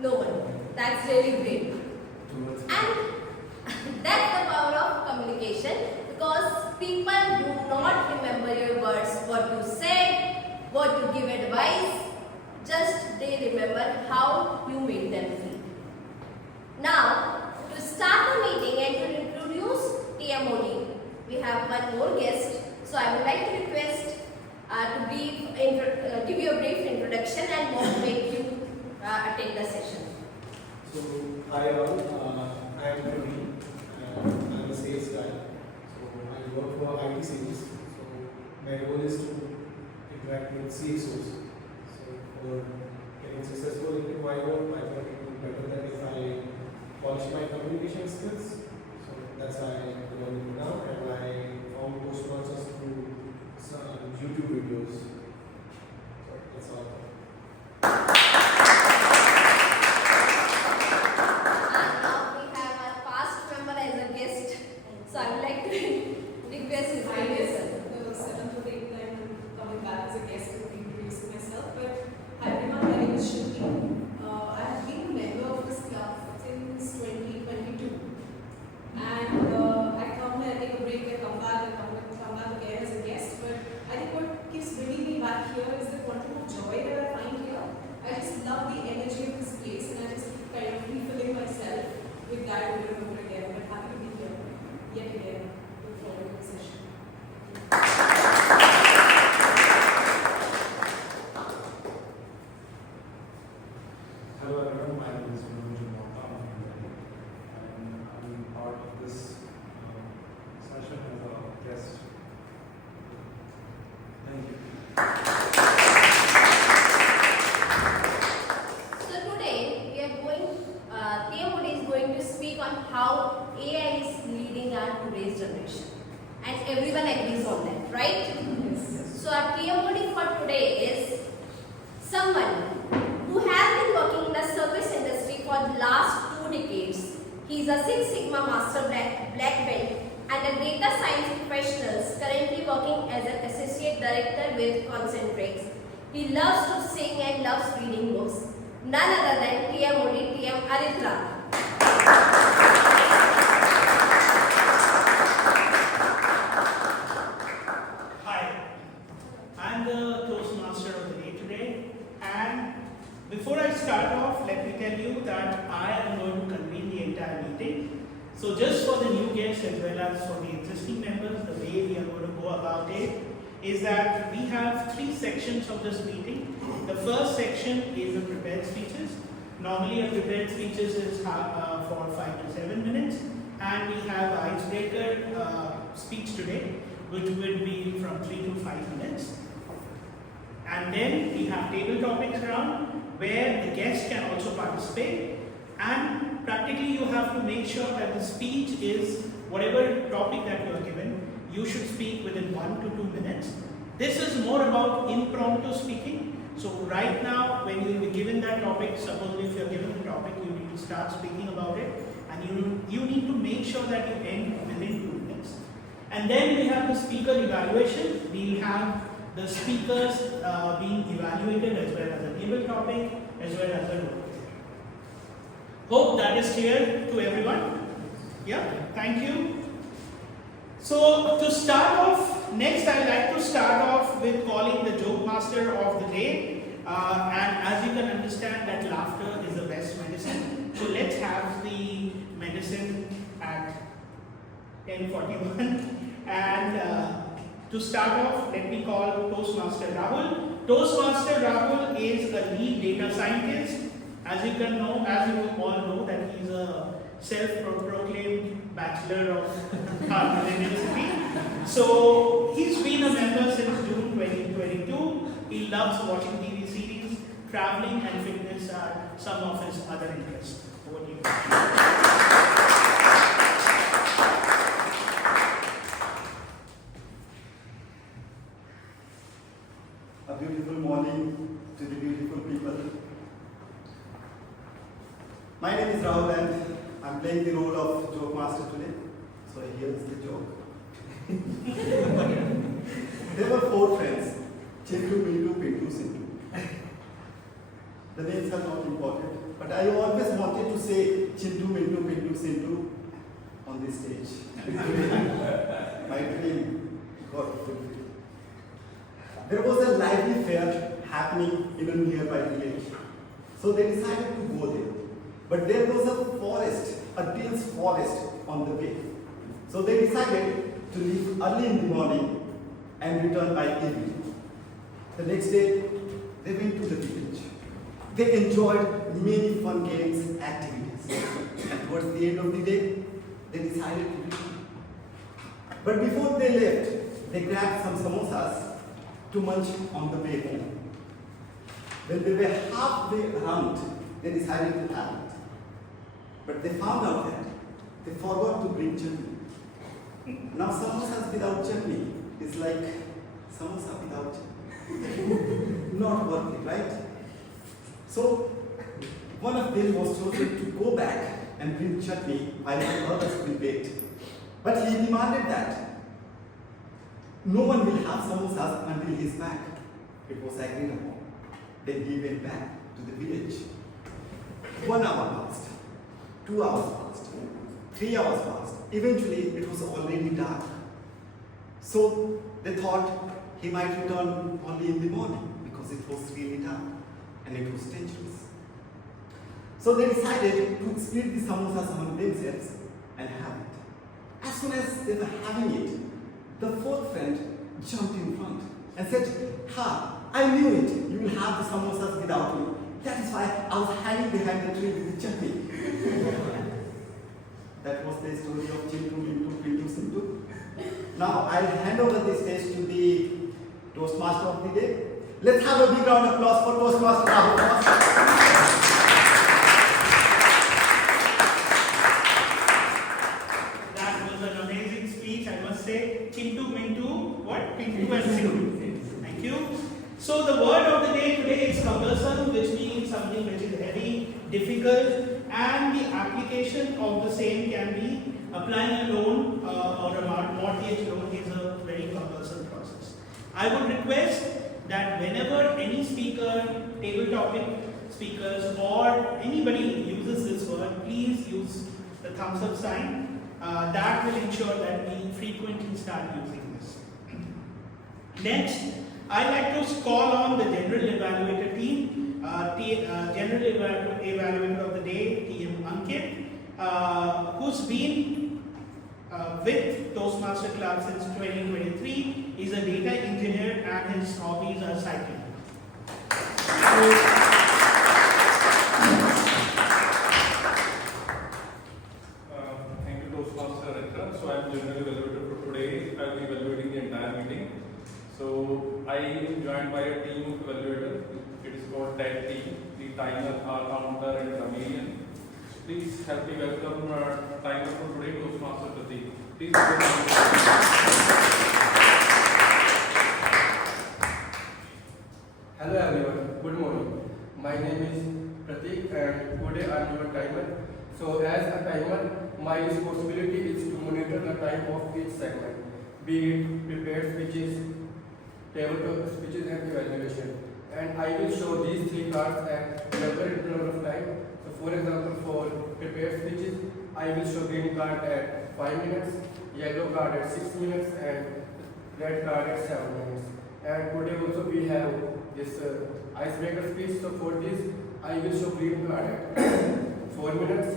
No one. That's really great. And that's the power of communication, because people do not remember your words, what you said, what you give advice, just they remember how you made them feel. Now, to start the meeting and to introduce TMOD, we have one more guest. So I would like to request to give you a brief introduction and motivate you attend the session. So, hi all, I am Praveen, and I am a sales guy. So, I work for IT sales. So, my role is to interact with CXOs. So, for getting successful in my work, I thought it would be better than if I polish my communication skills. So, that's why I am learning now, and I found Toastmasters through some YouTube videos. So, that's all. So I would like to request his previous. The 7th or 8th time I'm coming back as a guest to introduce myself. But hi everyone, my name is Shruti. I have been a member of this club since 2022. And I come and I take a break, I come back, come back again as a guest. But I think what keeps bringing me back here is the quantum of joy that I find here. I just love the energy of this place, and I just keep kind of refilling myself with that over and over again. But happy to be here yet again. Look forward to the session. Hello everyone, my name is Millennium, and I'm part of this session as a guest. Thank you. So today we are going, TMOD is going to speak on how AI is leading our today's generation, and everyone agrees on that, right? Yes. So our TMOD for today is someone who has been working in the service industry for the last 2 decades. He is a Six Sigma Master Black Belt and a data science professional currently working as an associate director with Concentrix. He loves to sing and loves reading books. None other than TMOD TM Aritra. Hi, I'm the Toastmaster of the day today, and before I start off, let me tell you that I am going to convene the entire meeting. So just for the new guests as well as for the existing members, the way we are going to go about it is that we have 3 sections of this meeting. The first section is the prepared speeches. Normally a prepared speeches is for 5 to 7 minutes, and we have icebreaker speech today, which will be from 3 to 5 minutes. And then we have table topics round where the guests can also participate, and practically you have to make sure that the speech is whatever topic that you are given, you should speak within 1 to 2 minutes. This is more about impromptu speaking. So right now when you will be given that topic, suppose if you are given the topic, you need to start speaking about it, and you need to make sure that you end within 2 minutes. And then we have the speaker evaluation. We have the speakers being evaluated as well as the table topic as well as the role. Hope that is clear to everyone. Yeah, thank you. So to start off, next I'd like to start off with calling the joke master of the day. And as you can understand that laughter is the best medicine. So let's have the medicine at 10:41. And to start off, let me call Toastmaster Rahul. Toastmaster Rahul is a lead data scientist. As you all know that he's a self-proclaimed bachelor of Harvard University. So he's been a member since June 2022. He loves watching TV series, traveling, and fitness are some of his other interests. Over to you. A beautiful morning to the beautiful people. My name is Rahul and I'm playing the role of joke master today. So here's the joke. There were 4 friends, Chintu, Mintu, Pintu, Sintu. The names are not important, but I always wanted to say Chintu, Mintu, Pintu, Sintu on this stage. My dream got fulfilled. There was a lively fair happening in a nearby village. So they decided to go there. But there was a forest, a dense forest on the way. So they decided to leave early in the morning and return by evening. The next day, they went to the village. They enjoyed many fun games, activities. And towards the end of the day, they decided to return. But before they left, they grabbed some samosas to munch on the way home. When they were halfway around, they decided to have it. But they found out that they forgot to bring chutney. Now samosas without chutney is like samosa without chutney. Not worth it, right? So one of them was chosen to go back and bring chutney while the others will wait. But he demanded that no one will have samosas until he's back. It was agreed upon. Then he went back to the village. 1 hour passed, 2 hours passed, 3 hours passed. Eventually, it was already dark. So they thought he might return only in the morning because it was really dark and it was dangerous. So they decided to split the samosas among themselves and have it. As soon as they were having it, the fourth friend jumped in front and said, "Ha! I knew it. You will have the samosas without me. That is why I was hiding behind the tree with the chutney." That was the story of Chintu, Mintu, Pintu, Sintu. Now I'll hand over the stage to the Toastmaster of the day. Let's have a big round of applause for Toastmaster Rahul. That was an amazing speech, I must say. Chintu, Mintu, what? Pintu and Sintu. Thank you. So the word of the day today is cumbersome, which means something which is heavy, difficult, and the application of the same can be applying a loan or a mortgage loan is a very cumbersome process. I would request that whenever any speaker, table topic speakers, or anybody uses this word, please use the thumbs up sign. That will ensure that we frequently start using this. Next, I'd like to call on the General Evaluator team, General Evaluator of the day, TM Ankit, who's been with Toastmaster Club since 2023. He's a data engineer and his hobbies are cycling. Thank you, Toastmaster Ritra. So I'm General Evaluator for today. I'll be evaluating the entire meeting. So I am joined by a team of evaluators. It is called TED team, the timer, our counter, and chameleon. Please help me welcome timer for today, Toastmaster Pratik. Please. Hello everyone, good morning. My name is Pratik and today I am your timer. So as a timer, my responsibility is to monitor the time of each segment, be it prepared speeches, table speeches and evaluation. And I will show these three cards at regular interval of time. So for example, for prepared speeches, I will show green card at 5 minutes, yellow card at 6 minutes and red card at 7 minutes. And today also we have this icebreaker speech. So for this, I will show green card at 4 minutes,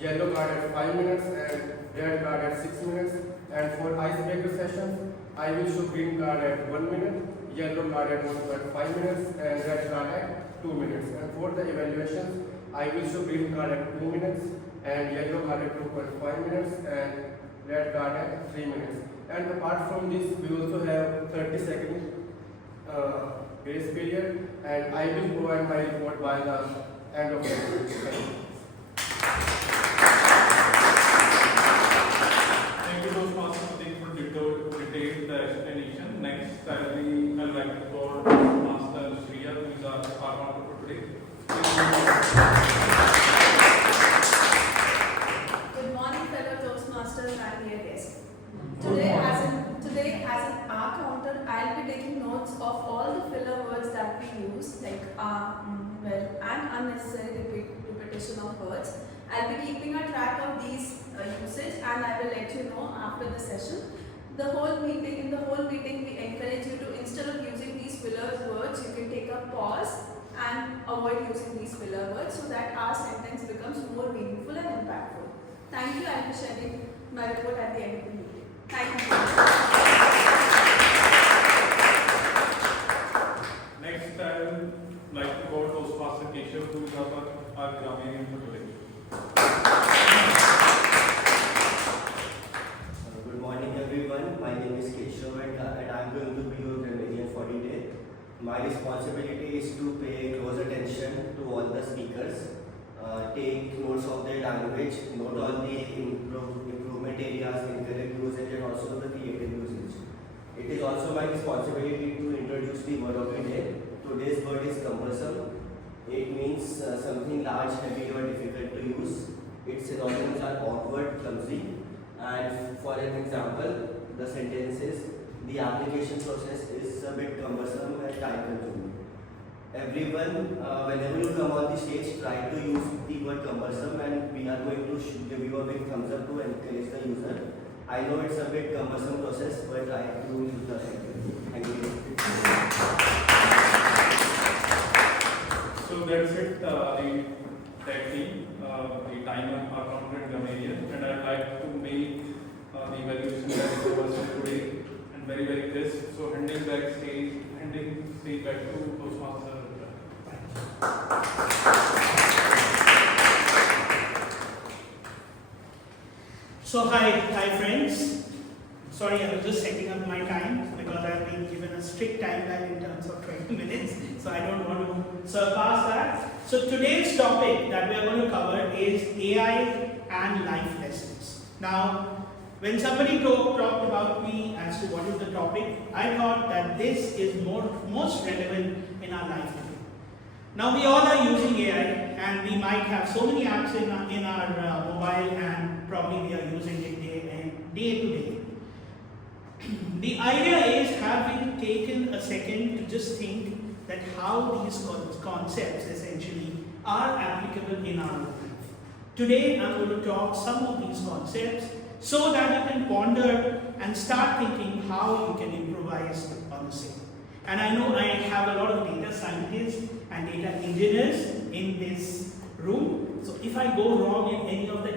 yellow card at 5 minutes and red card at 6 minutes. And for icebreaker sessions, I will show green card at 1 minute, yellow card at 1.5 minutes and red card at 2 minutes. And for the evaluations, I will show green card at 2 minutes and yellow card at 2.5 minutes and red card at 3 minutes. And apart from this, we also have 30-second grace period, and I will provide my report by the end of the day. Thank you, Toastmaster Pratik, for detailed explanation. Next, I'd like to call Master Shriya, who is our counter for today. Good morning, fellow Toastmasters and dear guests. Today, as an R counter, I'll be taking notes of all the filler words that we use, like well, and unnecessary repetition repetition of words. I'll be keeping a track of these usage, and I will let you know after the session. In the whole meeting, we encourage you to, instead of using these filler words, you can take a pause and avoid using these filler words so that our sentence becomes more meaningful and impactful. Thank you. I will be sharing my report at the end of the meeting. Thank you. Next, I would like to call Toastmaster Keshav, who is our grammarian for today. Good morning everyone, my name is Keshav and I am going to be your grammarian for today. My responsibility is to pay close attention to all the speakers, take notes of their language, note all the improvement areas, incorrect usage and also the creative usage. It is also my responsibility to introduce the word of the day. Today's word is cumbersome. It means something large, heavy or difficult to use. Its synonyms are awkward, clumsy. And for an example, the sentence is, the application process is a bit cumbersome and time consuming. Everyone, whenever you come on the stage, try to use the word cumbersome, and we are going to give you a big thumbs up to encourage the user. I know it's a bit cumbersome process, but try to use the sentence. Thank you. So that's it, the tech team, the timer, accountant, grammarian, and I'd like to make the evaluation today and very crisp. So handing stage back to Toastmaster. So hi friends. Sorry, I was just setting up my time because I've been given a strict timeline in terms of 20 minutes. So I don't want to surpass that. So today's topic that we are going to cover is AI and life lessons. Now, when somebody talked about me as to what is the topic, I thought that this is most relevant in our life today. Now we all are using AI, and we might have so many apps in our mobile, and probably we are using it day to day. The idea is, have we taken a second to just think that how these concepts essentially are applicable in our life. Today I'm going to talk some of these concepts so that you can ponder and start thinking how you can improvise on the same. And I know I have a lot of data scientists and data engineers in this room, so if I go wrong in any of the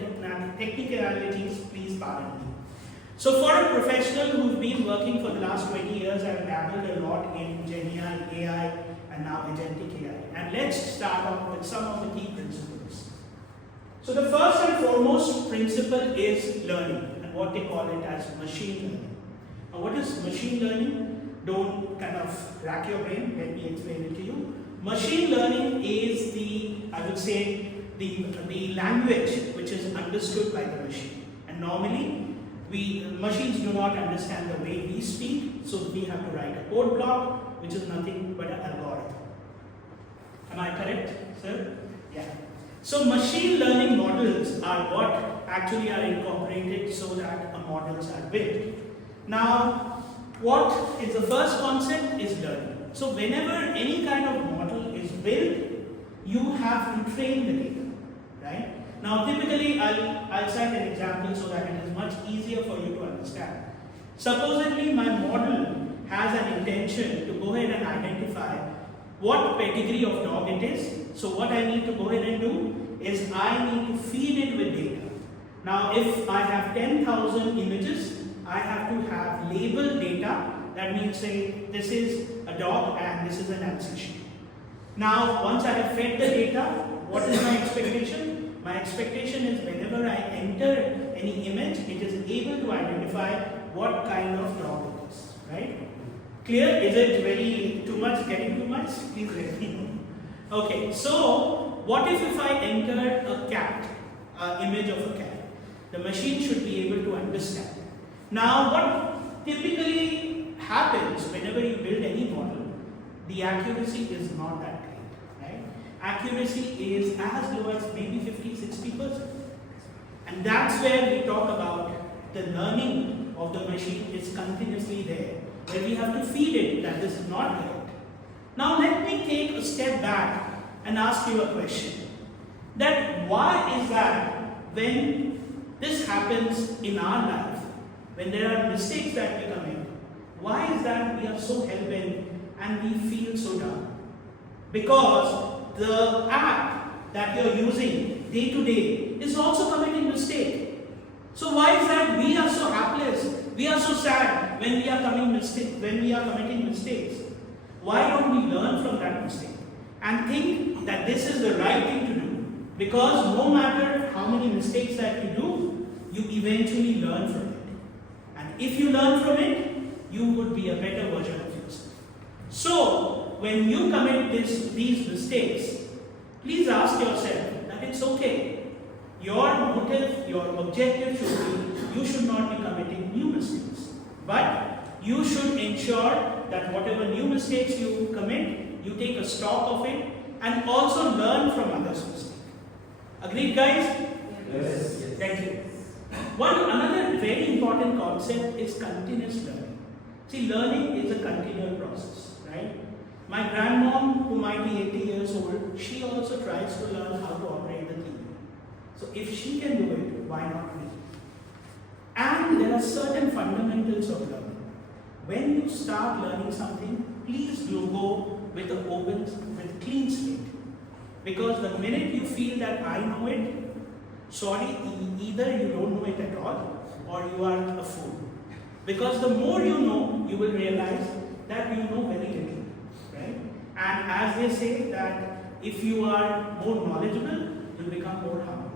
technicalities, please pardon me. So for a professional who's been working for the last 20 years, I've dabbled a lot in GenAI, AI, and now agentic AI. And let's start off with some of the key principles. So the first and foremost principle is learning, and what they call it as machine learning. Now what is machine learning? Don't kind of rack your brain, let me explain it to you. Machine learning is I would say, the language which is understood by the machine. And normally, machines do not understand the way we speak, so we have to write a code block, which is nothing but an algorithm. Am I correct, sir? Yeah. So machine learning models are what actually are incorporated so that models are built. Now, what is the first concept is learning. So whenever any kind of model is built, you have to train the data, right? Now typically, I'll cite an example so that it is much easier for you to understand. Supposedly my model has an intention to go ahead and identify what pedigree of dog it is. So what I need to go ahead and do is I need to feed it with data. Now if I have 10,000 images, I have to have labeled data. That means say this is a dog and this is an ancestry. Now once I have fed the data, what is my expectation? My expectation is whenever I enter any image, it is able to identify what kind of dog it is, right? Clear? Is it very too much, getting too much? Please let me know. Okay, so what if I enter a cat, image of a cat? The machine should be able to understand. Now what typically happens whenever you build any model, the accuracy is not that great, right? Accuracy is as low as maybe 50-60%. And that's where we talk about the learning of the machine is continuously there, where we have to feed it that this is not correct. Now let me take a step back and ask you a question. That why is that when this happens in our life, when there are mistakes that we commit, why is that we are so hell-bent and we feel so down? Because the app that you're using day to day is also committing mistake. So why is that we are so hapless? We are so sad when we are committing mistakes. Why don't we learn from that mistake and think that this is the right thing to do? Because no matter how many mistakes that you do, you eventually learn from it. And if you learn from it, you would be a better version of yourself. So when you commit these mistakes, please ask yourself that it's okay. Your motive, your objective should be, you should not be committing new mistakes. But you should ensure that whatever new mistakes you commit, you take a stock of it and also learn from others' mistakes. Agreed, guys? Yes. Thank you. Another very important concept is continuous learning. See, learning is a continual process, right? My grandmom, who might be 80 years old, she also tries to learn how to operate the TV. So if she can do it, why not me? And there are certain fundamentals of learning. When you start learning something, please do go with an open, with clean slate. Because the minute you feel that I know it, sorry, either you don't know it at all or you are a fool. Because the more you know, you will realize that you know very little, right? And as they say that if you are more knowledgeable, you become more humble.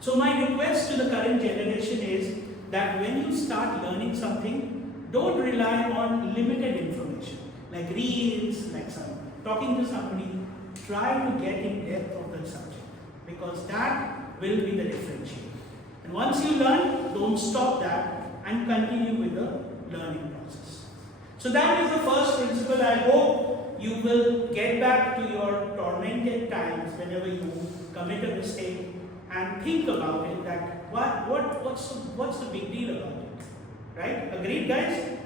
So my request to the current generation is that when you start learning something, don't rely on limited information, like reels, like talking to somebody. Try to get in depth of the subject, because that will be the differentiator. And once you learn, don't stop that and continue with the learning process. So that is the first principle. I hope you will get back to your tormented times whenever you commit a mistake and think about it, that what's the big deal about it, right? Agreed, guys?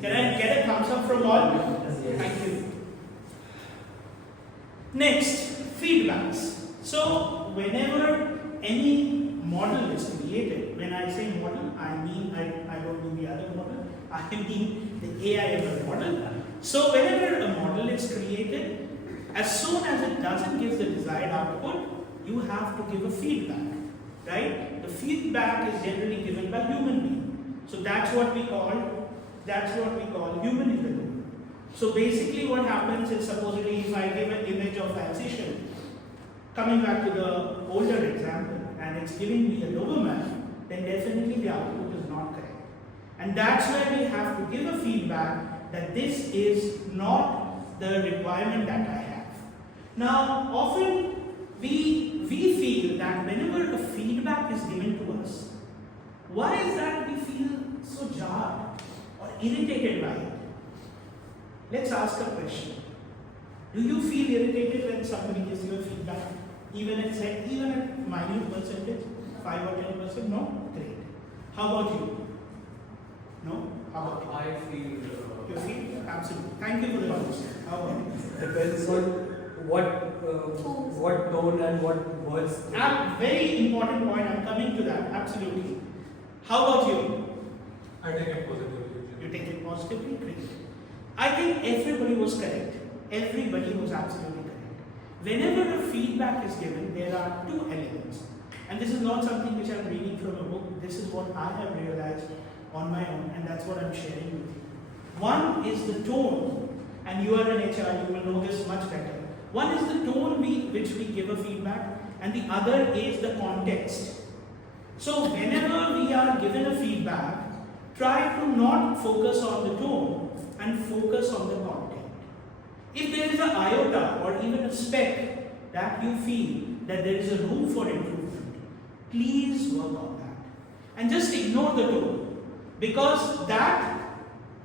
Can I get a thumbs up from all? Thank you. Next, feedbacks. So whenever any model is created, when I say model, I don't mean the other model, I mean the AI model. So whenever a model is created, as soon as it doesn't give the desired output, you have to give a feedback, right? The feedback is generally given by human being. So that's what we call human in the loop. So basically what happens is, supposedly if I give an image of transition, coming back to the older example, and it's giving me a Doberman, then definitely the output is not correct. And that's where we have to give a feedback that this is not the requirement that I have. Now, often we feel that whenever a feedback is given to us, why is that we feel so jarred or irritated by it? Let's ask a question. Do you feel irritated when somebody gives you a feedback? Even at minute percentage, 5 or 10%? No? Great. How about you? No? How about you? I feel. You feel? Absolutely. Thank you for the honesty. How about you? Depends on what tone and what words. Very important point. I'm coming to that. Absolutely. How about you? I take it positively. You take it positively? Great. I think everybody was correct. Everybody was absolutely correct. Whenever a feedback is given, there are two elements. And this is not something which I'm reading from a book. This is what I have realized on my own, and that's what I'm sharing with you. One is the tone, and you are an HR, you will know this much better. One is the tone which we give a feedback, and the other is the context. So whenever we are given a feedback, try to not focus on the tone and focus on the content. If there is an iota or even a speck that you feel that there is a room for improvement, please work on that. And just ignore the tone, because that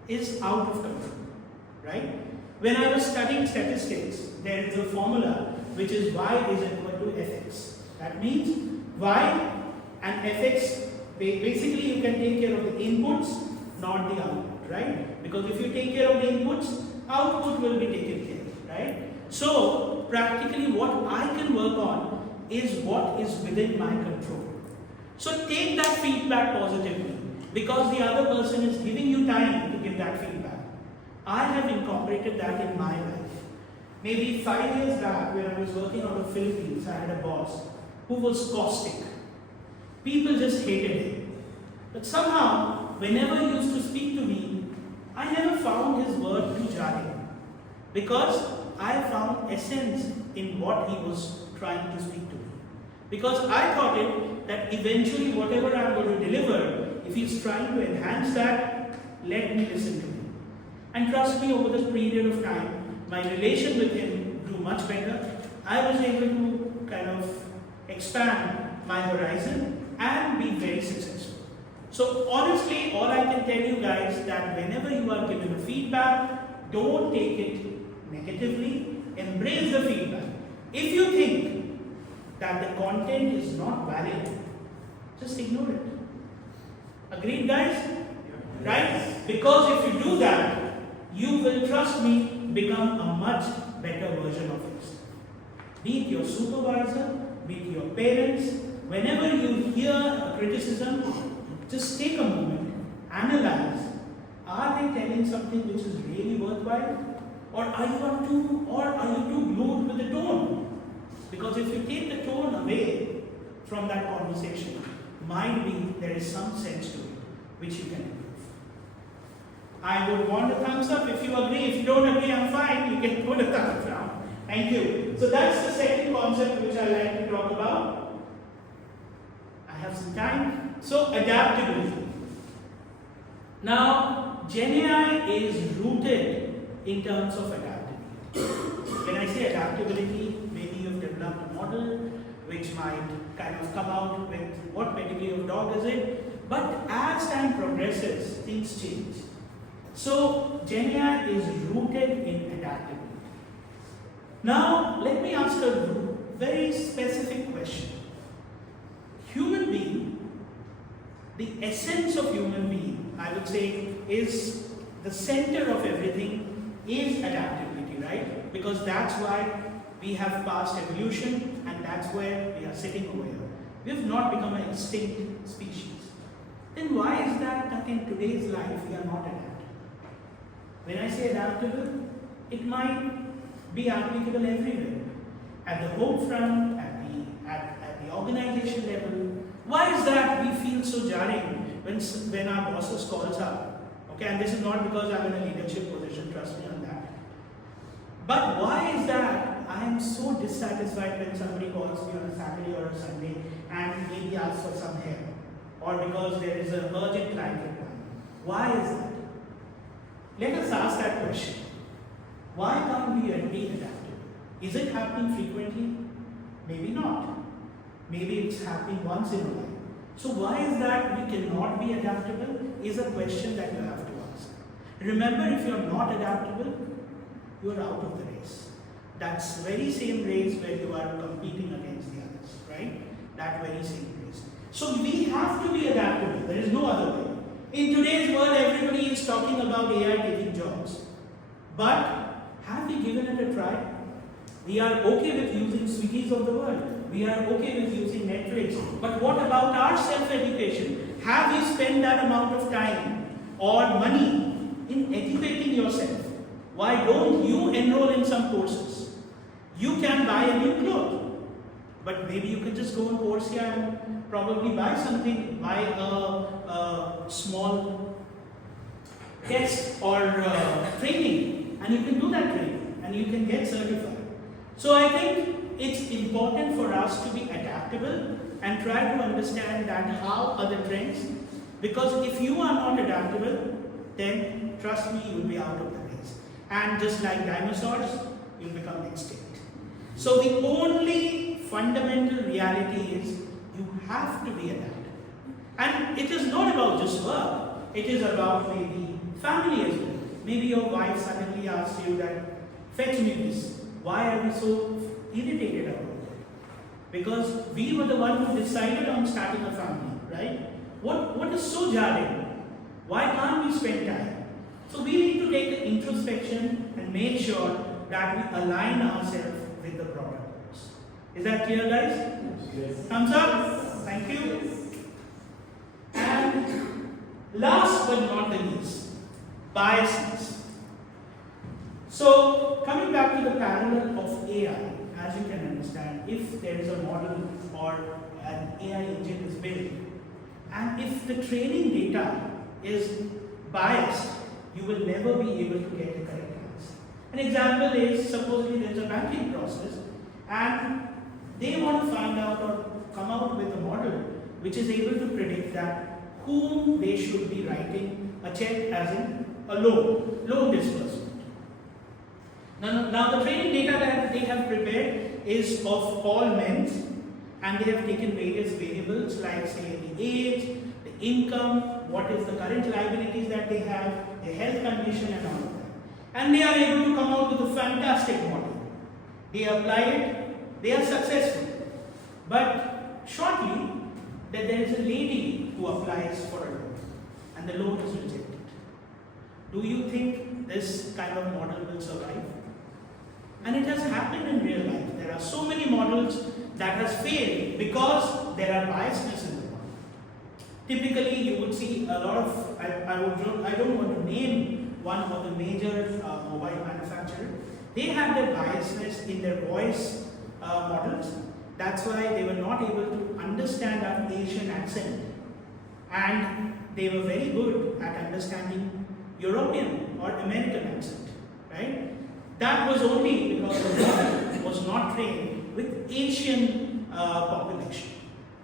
is out of control, right? When I was studying statistics, there is a formula which is y is equal to fx. That means y and fx, basically you can take care of the inputs, not the output, right? Because if you take care of the inputs, output will be taken care of, right? So practically what I can work on is what is within my control. So take that feedback positively, because the other person is giving you time to give that feedback. I have incorporated that in my life. Maybe 5 years back, when I was working out of Philippines, I had a boss who was caustic. People just hated him. But somehow, whenever he used to speak to me, I never found his word too jarring, because I found essence in what he was trying to speak to me. Because I thought it that eventually whatever I am going to deliver, if he's trying to enhance that, let me listen to him. And trust me, over the period of time, my relation with him grew much better. I was able to kind of expand my horizon and be very successful. So honestly, all I can tell you guys that whenever you are given a feedback, don't take it negatively, embrace the feedback. If you think that the content is not valid, just ignore it. Agreed, guys? Right? Because if you do that, you will, trust me, become a much better version of yourself. Be it your supervisor, be it your parents, whenever you hear a criticism, just take a moment, analyze. Are they telling something which is really worthwhile? Or are you too glued with the tone? Because if you take the tone away from that conversation, might be there is some sense to it which you can improve. I would want a thumbs up if you agree. If you don't agree, I'm fine. You can put a thumbs down. Thank you. So that's the second concept which I like to talk about. I have some time. So adaptability. Now, GenAI is rooted in terms of adaptability. When I say adaptability, maybe you've developed a model which might kind of come out with what pedigree of dog is it. But as time progresses, things change. So GenAI is rooted in adaptability. Now, let me ask a very specific question. Human being, the essence of human being, I would say, is the center of everything is adaptability, right? Because that's why we have passed evolution, and that's where we are sitting over here. We have not become an extinct species. Then why is that in today's life we are not adaptable? When I say adaptable, it might be applicable everywhere. At the home front, at the organization level. Why is that we feel so jarring when our bosses calls up? Okay, and this is not because I'm in a leadership position, trust me on that. But why is that I am so dissatisfied when somebody calls me on a Saturday or a Sunday and maybe asks for some help? Or because there is an urgent client requirement? Why is that? Let us ask that question. Why can't we be adaptable? Is it happening frequently? Maybe not. Maybe it's happening once in a while. So why is that we cannot be adaptable is a question that you have to ask. Remember, if you're not adaptable, you're out of the race. That's the very same race where you are competing against the others, right? That very same race. So we have to be adaptable. There is no other way. In today's world, everybody is talking about AI taking jobs. But have we given it a try? We are okay with using Swiggies of the world. We are okay with using Netflix. But what about our self-education? Have you spent that amount of time or money in educating yourself? Why don't you enroll in some courses? You can buy a new cloth, but maybe you could just go on Coursera and probably buy something, buy a small test or training, and you can do that training and you can get certified. So I think it's important for us to be adaptable and try to understand that how are the trends, because if you are not adaptable, then trust me, you will be out of the race. And just like dinosaurs, you'll become extinct. So the only fundamental reality is you have to be adaptable. And it is not about just work, it is about maybe family as well. Maybe your wife suddenly asks you that, fetch me this. Why are we so irritated about it? Because we were the one who decided on starting a family, right? What is so jarring? Why can't we spend time? So we need to take an introspection and make sure that we align ourselves with the broader goals. Is that clear, guys? Yes. Thumbs up. Thank you. And last but not the least, biasness. So coming back to the parallel of AI, as you can understand, if there is a model or an AI engine is built, and if the training data is biased, you will never be able to get a correct answer. An example is, supposedly there is a banking process and they want to find out or come out with a model which is able to predict that whom they should be writing a check as in a loan disbursement. Now the training data that they have prepared is of all men, and they have taken various variables like say the age, the income, what is the current liabilities that they have, their health condition and all of that. And they are able to come out with a fantastic model. They apply it, they are successful. But shortly, that there is a lady who applies for a loan and the loan is rejected. Do you think this kind of model will survive? And it has happened in real life. There are so many models that has failed because there are biasness in the model. Typically, you would see a lot of, I don't want to name one of the major mobile manufacturers. They had their biasness in their voice models. That's why they were not able to understand our Asian accent. And they were very good at understanding European or American accent, right? That was only because the model was not trained with Asian population.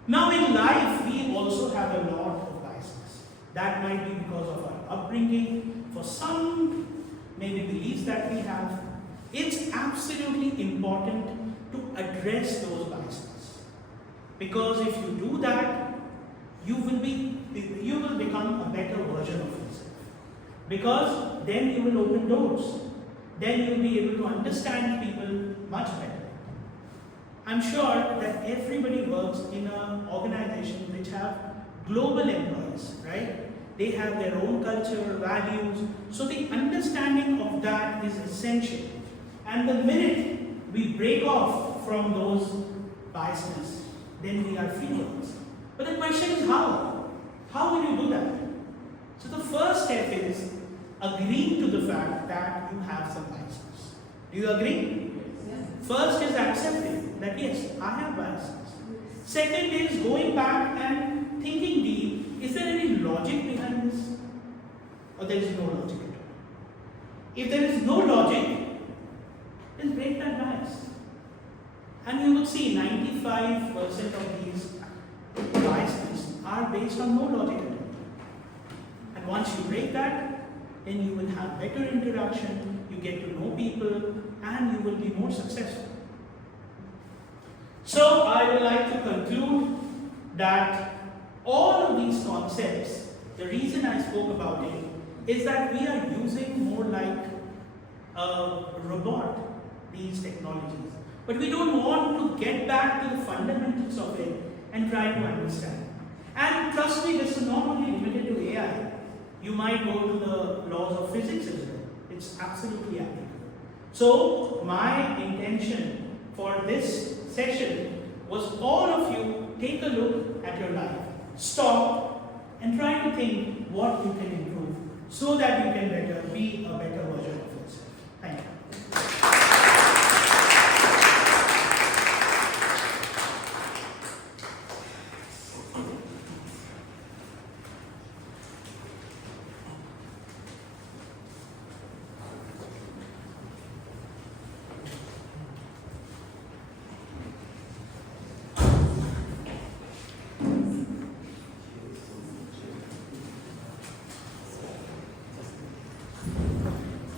Now in life, we also have a lot of biases. That might be because of our upbringing, for some maybe beliefs that we have. It's absolutely important to address those biases. Because if you do that, you will become a better version of yourself. Because then you will open doors. Then you will be able to understand people much better. I'm sure that everybody works in an organization which have global employees, right? They have their own culture, values. So the understanding of that is essential. And the minute we break off from those biases, then we are freedoms. But the question is how? How will you do that? So the first step is agreeing to the fact that you have some biases. Do you agree? Yes. First is accepting that yes, I have biases. Second is going back and thinking deep, is there any logic behind this? Or there is no logic at all? If there is no logic, then break that bias. And you will see 95% of these biases are based on no logic at all. And once you break that, then you will have better interaction, you get to know people, and you will be more successful. So I would like to conclude that all of these concepts, the reason I spoke about it, is that we are using more like a robot, these technologies. But we don't want to get back to the fundamentals of it and try to understand. And trust me, this is not only limited to AI. You might go to the laws of physics as well. It's absolutely applicable. So my intention for this session was all of you take a look at your life, stop and try to think what you can improve so that you can be a better version of yourself. Thank you.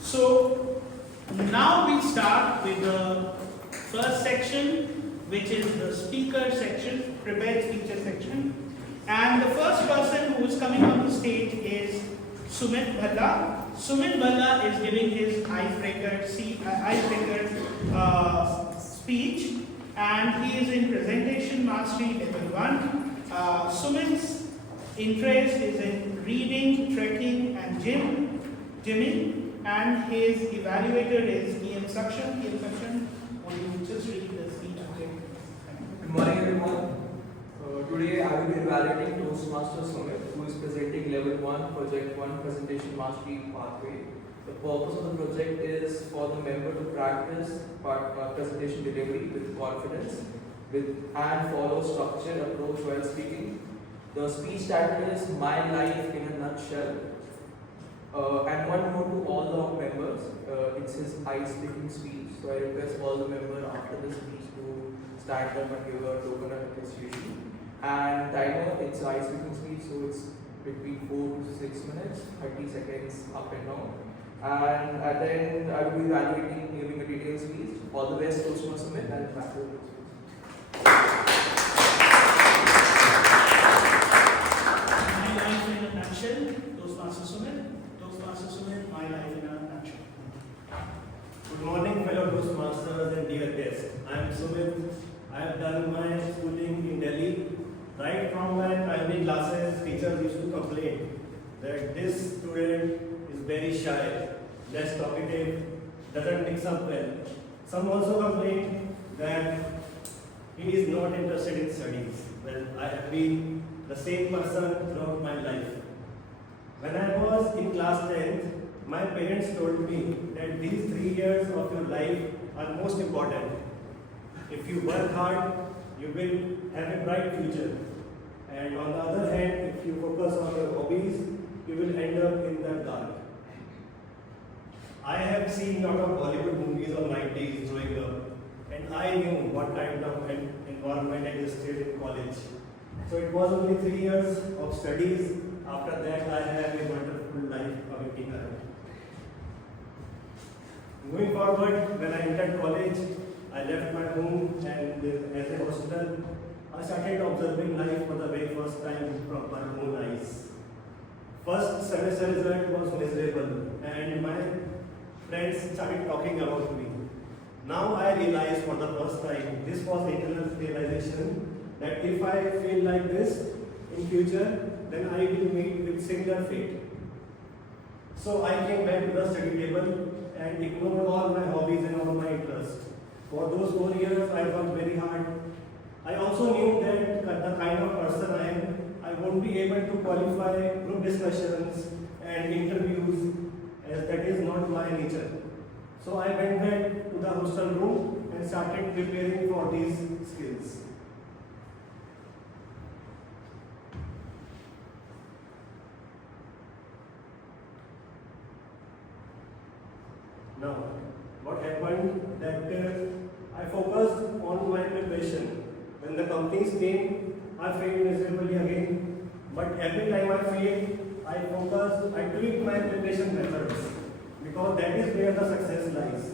So now we start with the first section, which is the speaker section, prepared speaker section. And the first person who is coming on the stage is Sumit Bhalla. Sumit Bhalla is giving his icebreaker speech, and he is in presentation mastery level 1. Sumit's interest is in reading, trekking, and gymming. And his evaluator is E.M. Sakshan. E.M. Sakshan, will you just read the speech? Okay. narrating Toastmasters Summit, who is presenting Level 1 Project 1 Presentation Mastery Pathway. The purpose of the project is for the member to practice presentation delivery with confidence and follow structured approach while speaking. The speech title is My Life in a Nutshell. And one more to all the members, it's his ice-breaking speech. So I request all the members after the speech to stand up and give a token of appreciation. And timer, it's ice-breaking speech, so it's between 4 to 6 minutes, 30 seconds up and down. And at the end, I will be evaluating, giving a detailed speech. All the best, Toastmasters Summit, and back to the speech. My life in a nutshell, Toastmasters Summit. Toastmasters Summit, my life in a nutshell. Good morning, fellow Toastmasters and dear guests. I am Sumit. I have done my schooling in Delhi. Right from my primary classes, teachers used to complain that this student is very shy, less talkative, doesn't mix up well. Some also complained that he is not interested in studies. Well, I have been the same person throughout my life. When I was in class 10th, my parents told me that these 3 years of your life are most important. If you work hard, you will have a bright future. And on the other hand, if you focus on your hobbies, you will end up in the dark. I have seen a lot of Bollywood movies of 90s growing up, and I knew what kind of environment existed in college. So it was only 3 years of studies. After that, I have a wonderful life awaiting ahead. Moving forward, when I entered college, I left my home and as a hostel, I started observing life for the very first time from my own eyes. First semester result was miserable and my friends started talking about me. Now I realized for the first time, this was internal realization that if I feel like this in future, then I will meet with similar fate. So I came back to the study table and ignored all my hobbies and all my interests. For those 4 years, I worked very hard. I also knew that the kind of person I am, I won't be able to qualify group discussions and interviews, as that is not my nature. So I went back to the hostel room and started preparing for these skills. Now, what happened that I focused on my preparation. When the companies came, I failed miserably again. But every time I failed, I tweaked my preparation methods because that is where the success lies.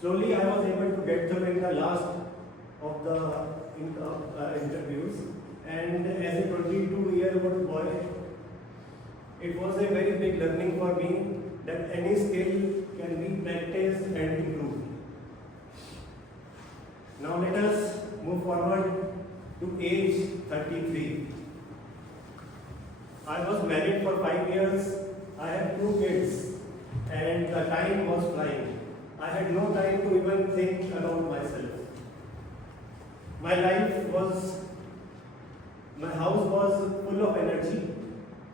Slowly, I was able to get through in the last of the interviews. And as a 22-year-old boy, it was a very big learning for me that any skill can be practiced and improved. Now let us move forward to age 33. I was married for 5 years. I have 2 kids and the time was flying. I had no time to even think about myself. My house was full of energy.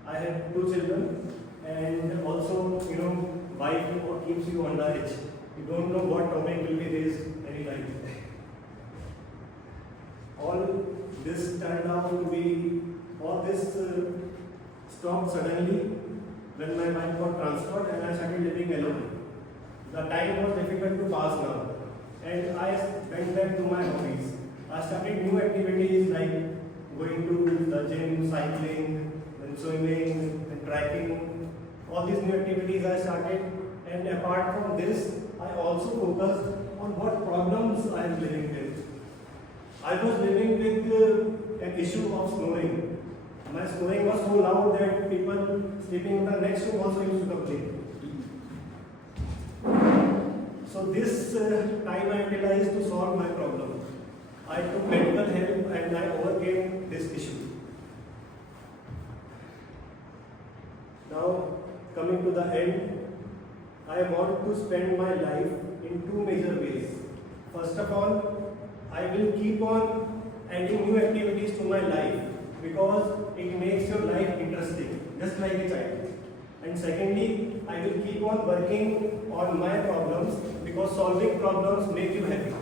I had 2 children and also, wife keeps you on the edge. You don't know what topic will be raised any time. All this turned out to be, stopped suddenly when my wife got transferred and I started living alone. The time was difficult to pass now and I went back to my hobbies. I started new activities like going to the gym, cycling, and swimming, and trekking. All these new activities I started, and apart from this, I also focused on what problems I am living with. I was living with an issue of snoring. My snoring was so loud that people sleeping in the next room also used to complain. So this time I utilized to solve my problem. I took medical help and I overcame this issue. Now, coming to the end, I want to spend my life in 2 major ways. First of all, I will keep on adding new activities to my life because it makes your life interesting, just like a child. And secondly, I will keep on working on my problems because solving problems make you happy.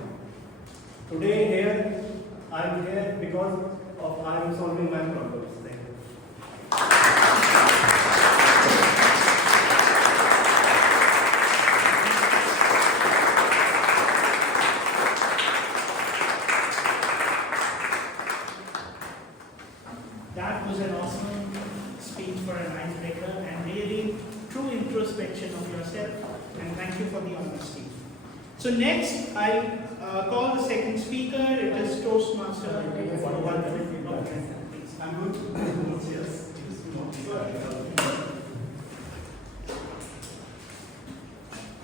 Today here, I am here because of I am solving my problems. Thank you. That was an awesome speech for an icebreaker and really true introspection of yourself, and thank you for the honesty. So next, I call the second speaker. It is Toastmaster. Okay, please. I'm good. Yes.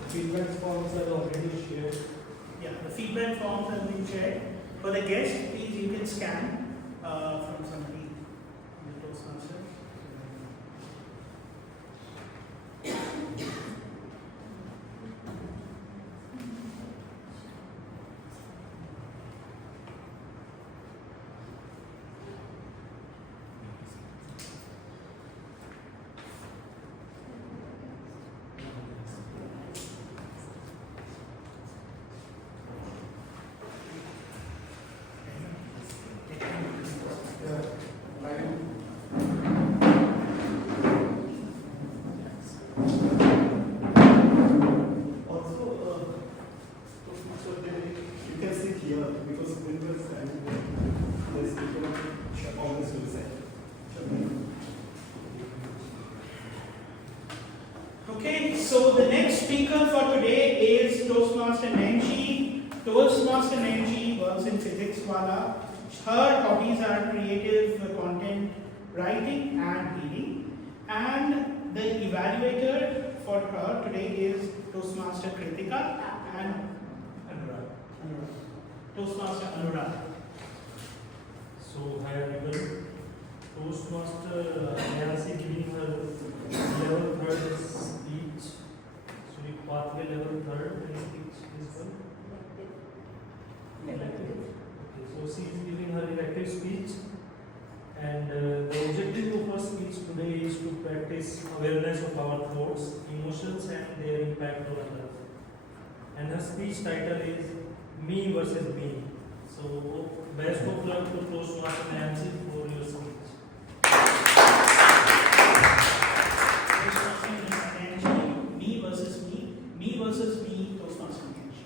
Feedback forms are already shared. Yeah, the feedback forms have been shared. For the guest, please you can scan from somebody in the Toastmaster. Okay, so the next speaker for today is Toastmaster Nancy. Toastmaster Nancy works in physics wala. Her hobbies are creative content writing and reading. And the evaluator for her today is Toastmaster Kritika and Anurag. Toastmaster Anurag. So, hi everyone. Toastmaster Nancy giving her level 3rd speech. So, we pathway level 3rd speech is one. Elective. Okay, so she is giving her elective speech, and the objective of her speech today is to practice awareness of our thoughts, emotions, and their impact on others. And her speech title is Me versus Me. So, best of luck to Toastmaster Nancy for your speech. Toastmaster Nancy, me versus me, me versus me, Toastmaster Nancy.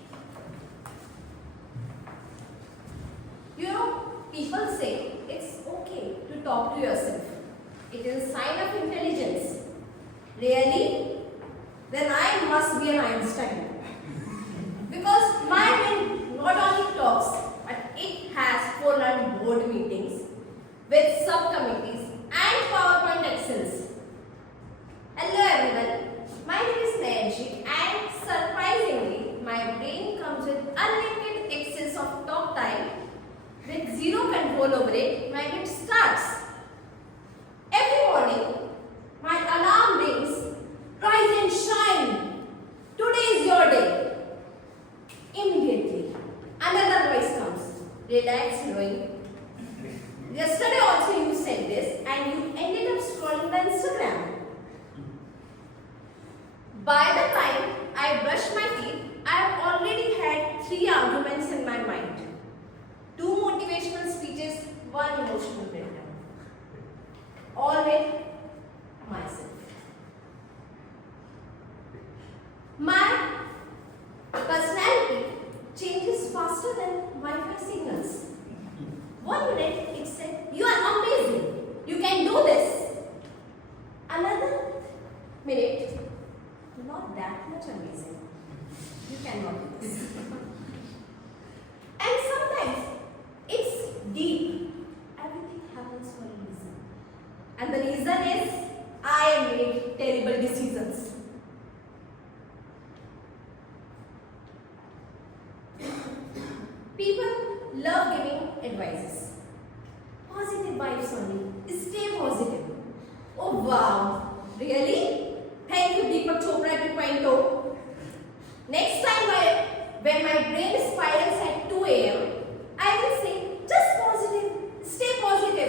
You know, people say it's okay to talk to yourself. It is a sign of intelligence. Really? Then I must be an Einstein. Because my brain not only talks, but it has 400 board meetings with subcommittees and PowerPoint Excels. Hello everyone, my name is Nancy, and surprisingly, my brain comes with unlimited excess of talk time with zero control over it when it starts. Every morning, my alarm rings, rise and shine. Today is your day. Immediately, another voice comes, relax, Roy. Yesterday also you said this and you ended up scrolling the Instagram. By the time I brush my teeth, I have already had 3 arguments in my mind. 2 motivational speeches, 1 emotional breakdown. All with myself. My personality changes faster than Wi-Fi signals. 1 minute it said, you are amazing, you can do this. Another minute, not that much amazing, you cannot do this. And sometimes it's deep. Everything happens for a reason. And the reason is I made terrible decisions. People love giving advices. Positive vibes only. Stay positive. Oh wow. Really? Thank you, Deepak Chopra 2.0. Next time when my brain spirals at 2 a.m., I will say, just positive. Stay positive.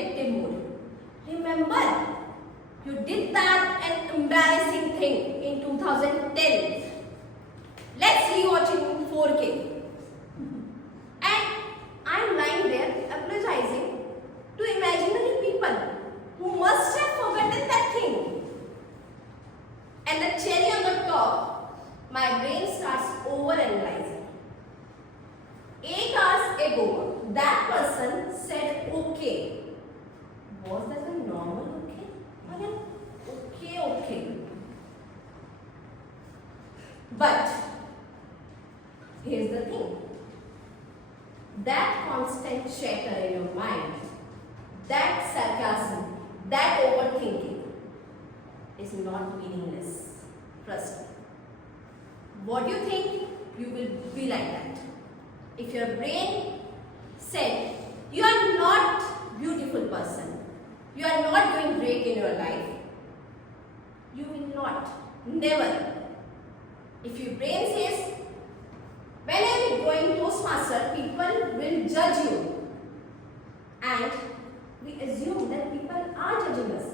detective mode. Remember, you did that an embarrassing thing in 2010. Let's rewatch it in 4K. And I'm lying there apologizing to imaginary people who must have forgotten that thing. And the cherry on the top, my brain starts overanalyzing. 8 hours ago, that person said okay. Was that a normal okay? Or an okay? But here's the thing. That constant chatter in your mind, that sarcasm, that overthinking is not meaningless. Trust me. What you think, you will be like that. If your brain said you are not beautiful person, you are not doing great in your life, you will not, never. If your brain says, when I am going Toastmaster, people will judge you. And we assume that people are judging us.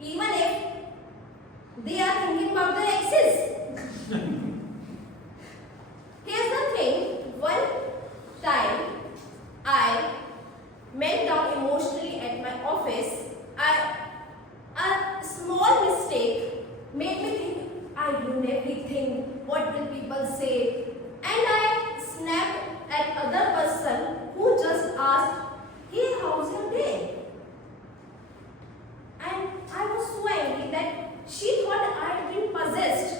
Even if they are thinking about their exes. Here's the thing. One time, I went down emotionally at my office. A small mistake made me think, I ruined everything. What will people say? And I snapped at other person who just asked, hey, how's your day? And I was so angry that she thought I had been possessed.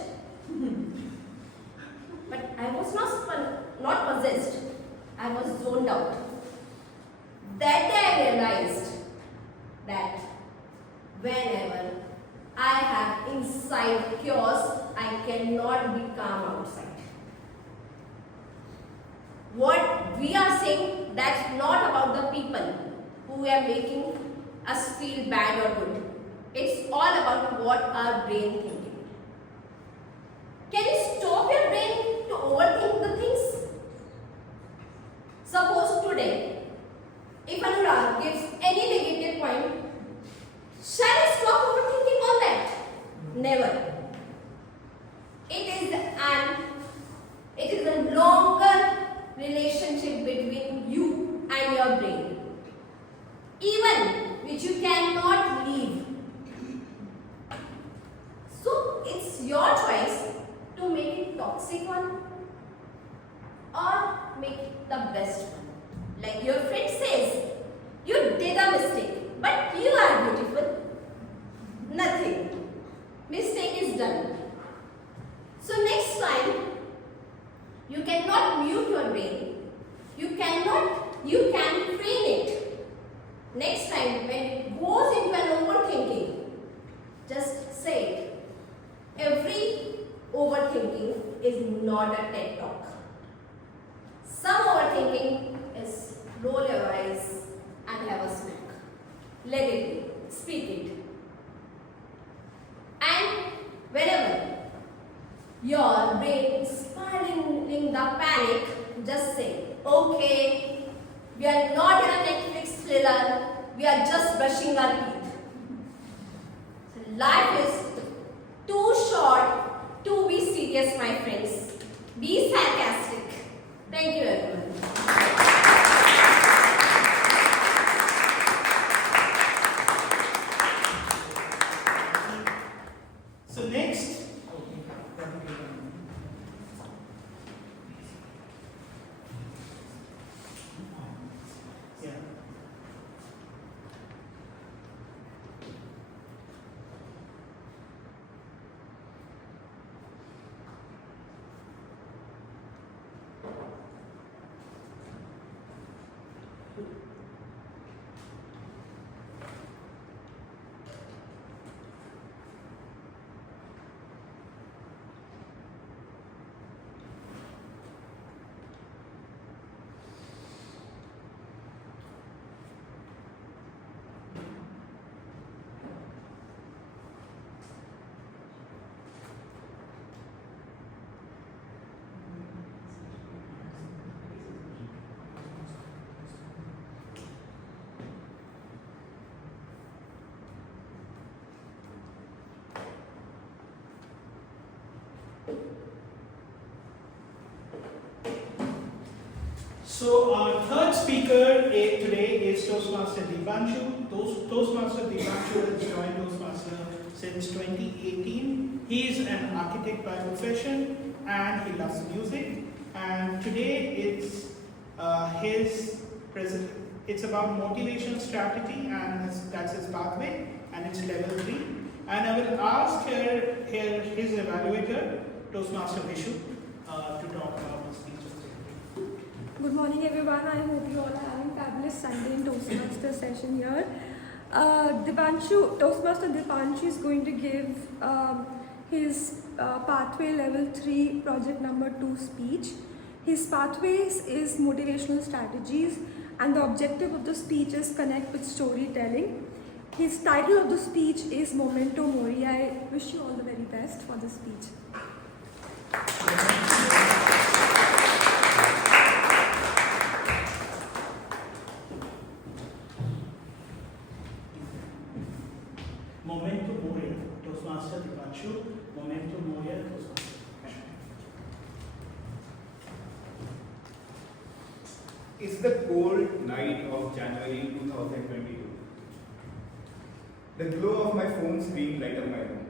But I was not possessed. I was zoned out. That day I realized that whenever I have inside chaos, I cannot be calm outside. What we are saying, that's not about the people who are making us feel bad or good. It's all about what our brain thinking. Can you stop your brain to overthink the things? Suppose today, if Anurag gives any negative point, shall I stop overthinking on that? Never. It is a longer relationship between you and your brain, even which you cannot leave. So it's your choice to make it toxic one or make it the best one. Like your friend says, you did a mistake, but you are beautiful. Nothing. Mistake is done. So next time, you cannot mute your brain. You can train it. Next time when it goes into an overthinking, just say it. Every overthinking is not a TED talk. Some overthinking is roll your eyes and have a snack. Let it be. Speak it. And whenever your brain is spiraling the panic, just say, okay, we are not in a Netflix thriller, we are just brushing our teeth. So life is too short to be serious, my friends. Be sarcastic. Thank you, everyone. So next, yeah. So our third speaker today is Toastmaster Dipanshu. Toastmaster Dipanshu has joined Toastmaster since 2018. He is an architect by profession and he loves music. And today it's about motivational strategy, and that's his pathway, and it's level 3. And I will ask his evaluator, Toastmaster Vishu, to talk about his speech. Good morning everyone, I hope you all are having fabulous Sunday in Toastmaster session here. Toastmaster Dipanshu is going to give his pathway level 3 project number 2 speech. His pathways is motivational strategies, and the objective of the speech is connect with storytelling. His title of the speech is Memento Mori. I wish you all the very best for the speech. Memento Mori, Toastmaster Dipanshu. Memento Mori, Toastmaster. It's the cold night of January 2022. The glow of my phone screen light up my room.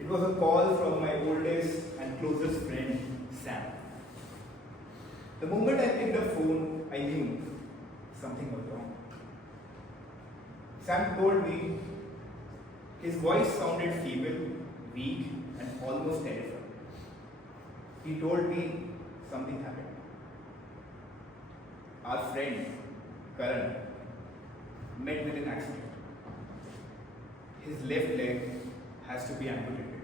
It was a call from my oldest and closest friend, Sam. The moment I picked the phone, I knew something was wrong. Sam told me his voice sounded feeble, weak, and almost terrified. He told me something happened. Our friend, Karan, met with an accident. His left leg has to be amputated.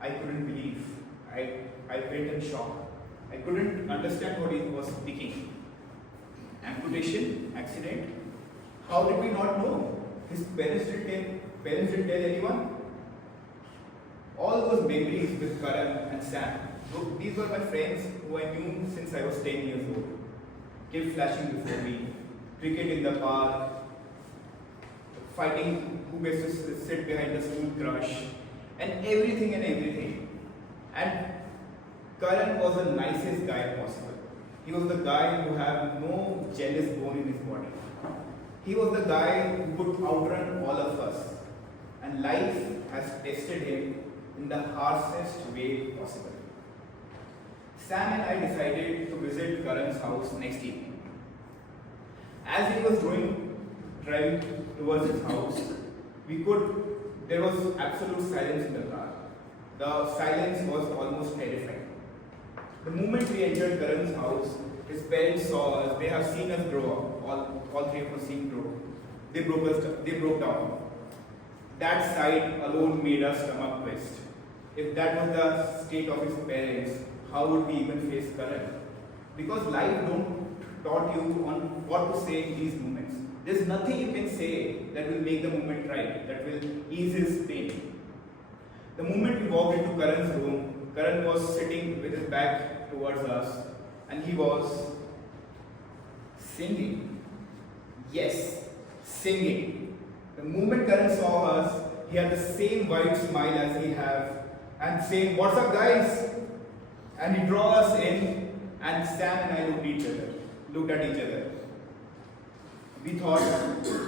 I couldn't believe. I went in shock. I couldn't understand what he was speaking. Amputation? Accident? How did we not know? His parents didn't tell anyone? All those memories with Karan and Sam, these were my friends who I knew since I was 10 years old. Kept flashing before me. Cricket in the park, fighting who gets to sit behind the school crush, and everything. And Karan was the nicest guy possible. He was the guy who had no jealous bone in his body. He was the guy who could outrun all of us. And life has tested him in the harshest way possible. Sam and I decided to visit Karan's house next evening. As he was driving towards his house, there was absolute silence in the car. The silence was almost terrifying. The moment we entered Karan's house, his parents saw us. They have seen us grow up. All three of us seen grow. They broke down. That sight alone made us stomach twist. If that was the state of his parents, how would we even face Karan? Because life don't taught you on what to say in these moments. There's nothing you can say that will make the moment right, that will ease his pain. The moment we walked into Karan's room, Karan was sitting with his back towards us and he was singing. Yes, singing. The moment Karan saw us, he had the same wide smile as he have and saying, "What's up guys?" And he drew us in and Sam and I looked at each other. We thought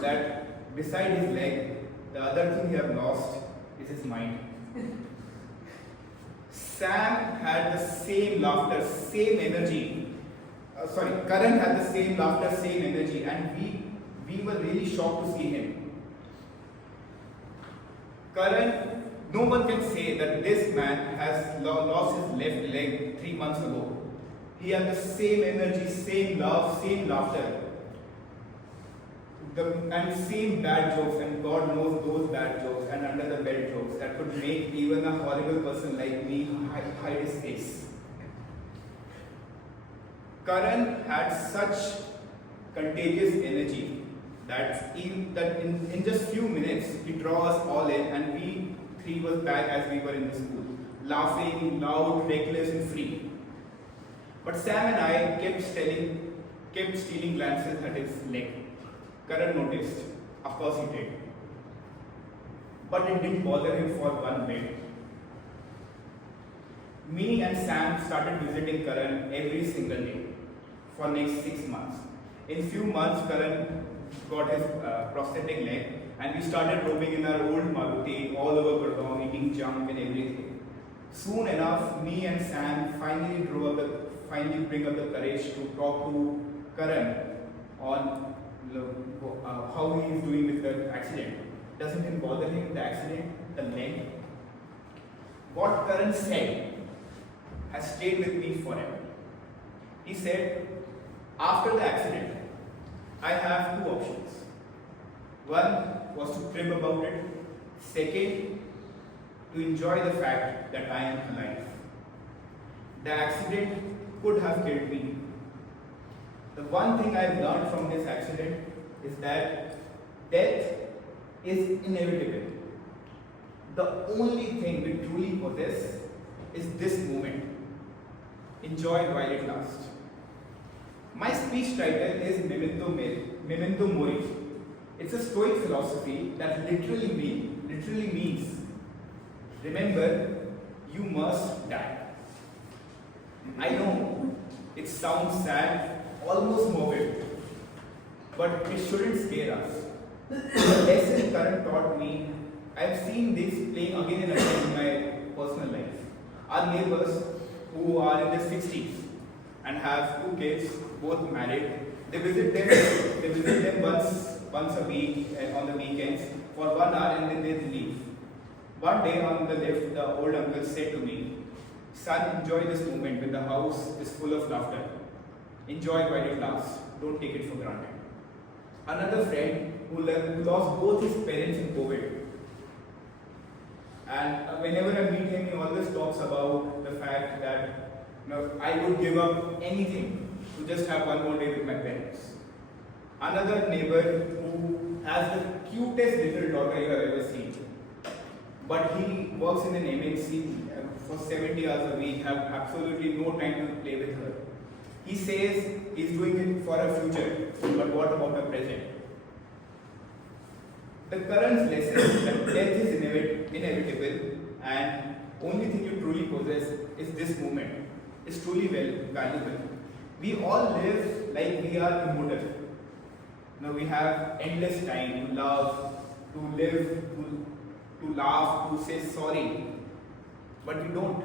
that beside his leg, the other thing he had lost is his mind. Sam had the same laughter, same energy. Karan had the same laughter, same energy, and we were really shocked to see him. Karan, no one can say that this man has lost his left leg 3 months ago. He had the same energy, same love, same laughter. And same bad jokes, and God knows those bad jokes and under the bed jokes that could make even a horrible person like me hide his face. Karan had such contagious energy that in just few minutes he drew us all in, and we three was back as we were in the school, laughing, loud, reckless and free. But Sam and I kept stealing glances at his leg. Karan noticed. Of course he did. But it didn't bother him for one bit. me and Sam started visiting Karan every single day for next 6 months. In few months, Karan got his prosthetic leg, and we started roaming in our old Maruti all over Gurgaon, eating junk and everything. Soon enough, me and Sam finally bring up the courage to talk to Karan on how he is doing with the accident. Doesn't it bother him, the accident, the leg? What Karan said has stayed with me forever. He said, after the accident, I have 2 options. One was to crib about it. Second, to enjoy the fact that I am alive. The accident could have killed me. The one thing I've learned from this accident is that death is inevitable. The only thing we truly possess is this moment. Enjoy while it lasts. My speech title is Memento Mori. It's a Stoic philosophy that literally means remember, you must die. I know it sounds sad, almost morbid, but it shouldn't scare us. The lesson Karan taught me, I've seen this playing again and again in my personal life. Our neighbors who are in their 60s and have 2 kids, both married, they visit them once a week on the weekends for 1 hour, and then they leave. One day on the lift, the old uncle said to me, "Son, enjoy this moment when the house is full of laughter. Enjoy while it lasts. Don't take it for granted." Another friend who lost both his parents in COVID. And whenever I meet him, he always talks about the fact that I would give up anything to just have 1 more day with my parents. Another neighbor who has the cutest little daughter you have ever seen. But he works in an MNC for 70 hours a week, have absolutely no time to play with her. He says he's doing it for a future, but what about the present? The current lesson is that death is inevitable, and only thing you truly possess is this moment. It's truly valuable. We all live like we are immortal. We have endless time to love, to live, to laugh, to say sorry, but we don't.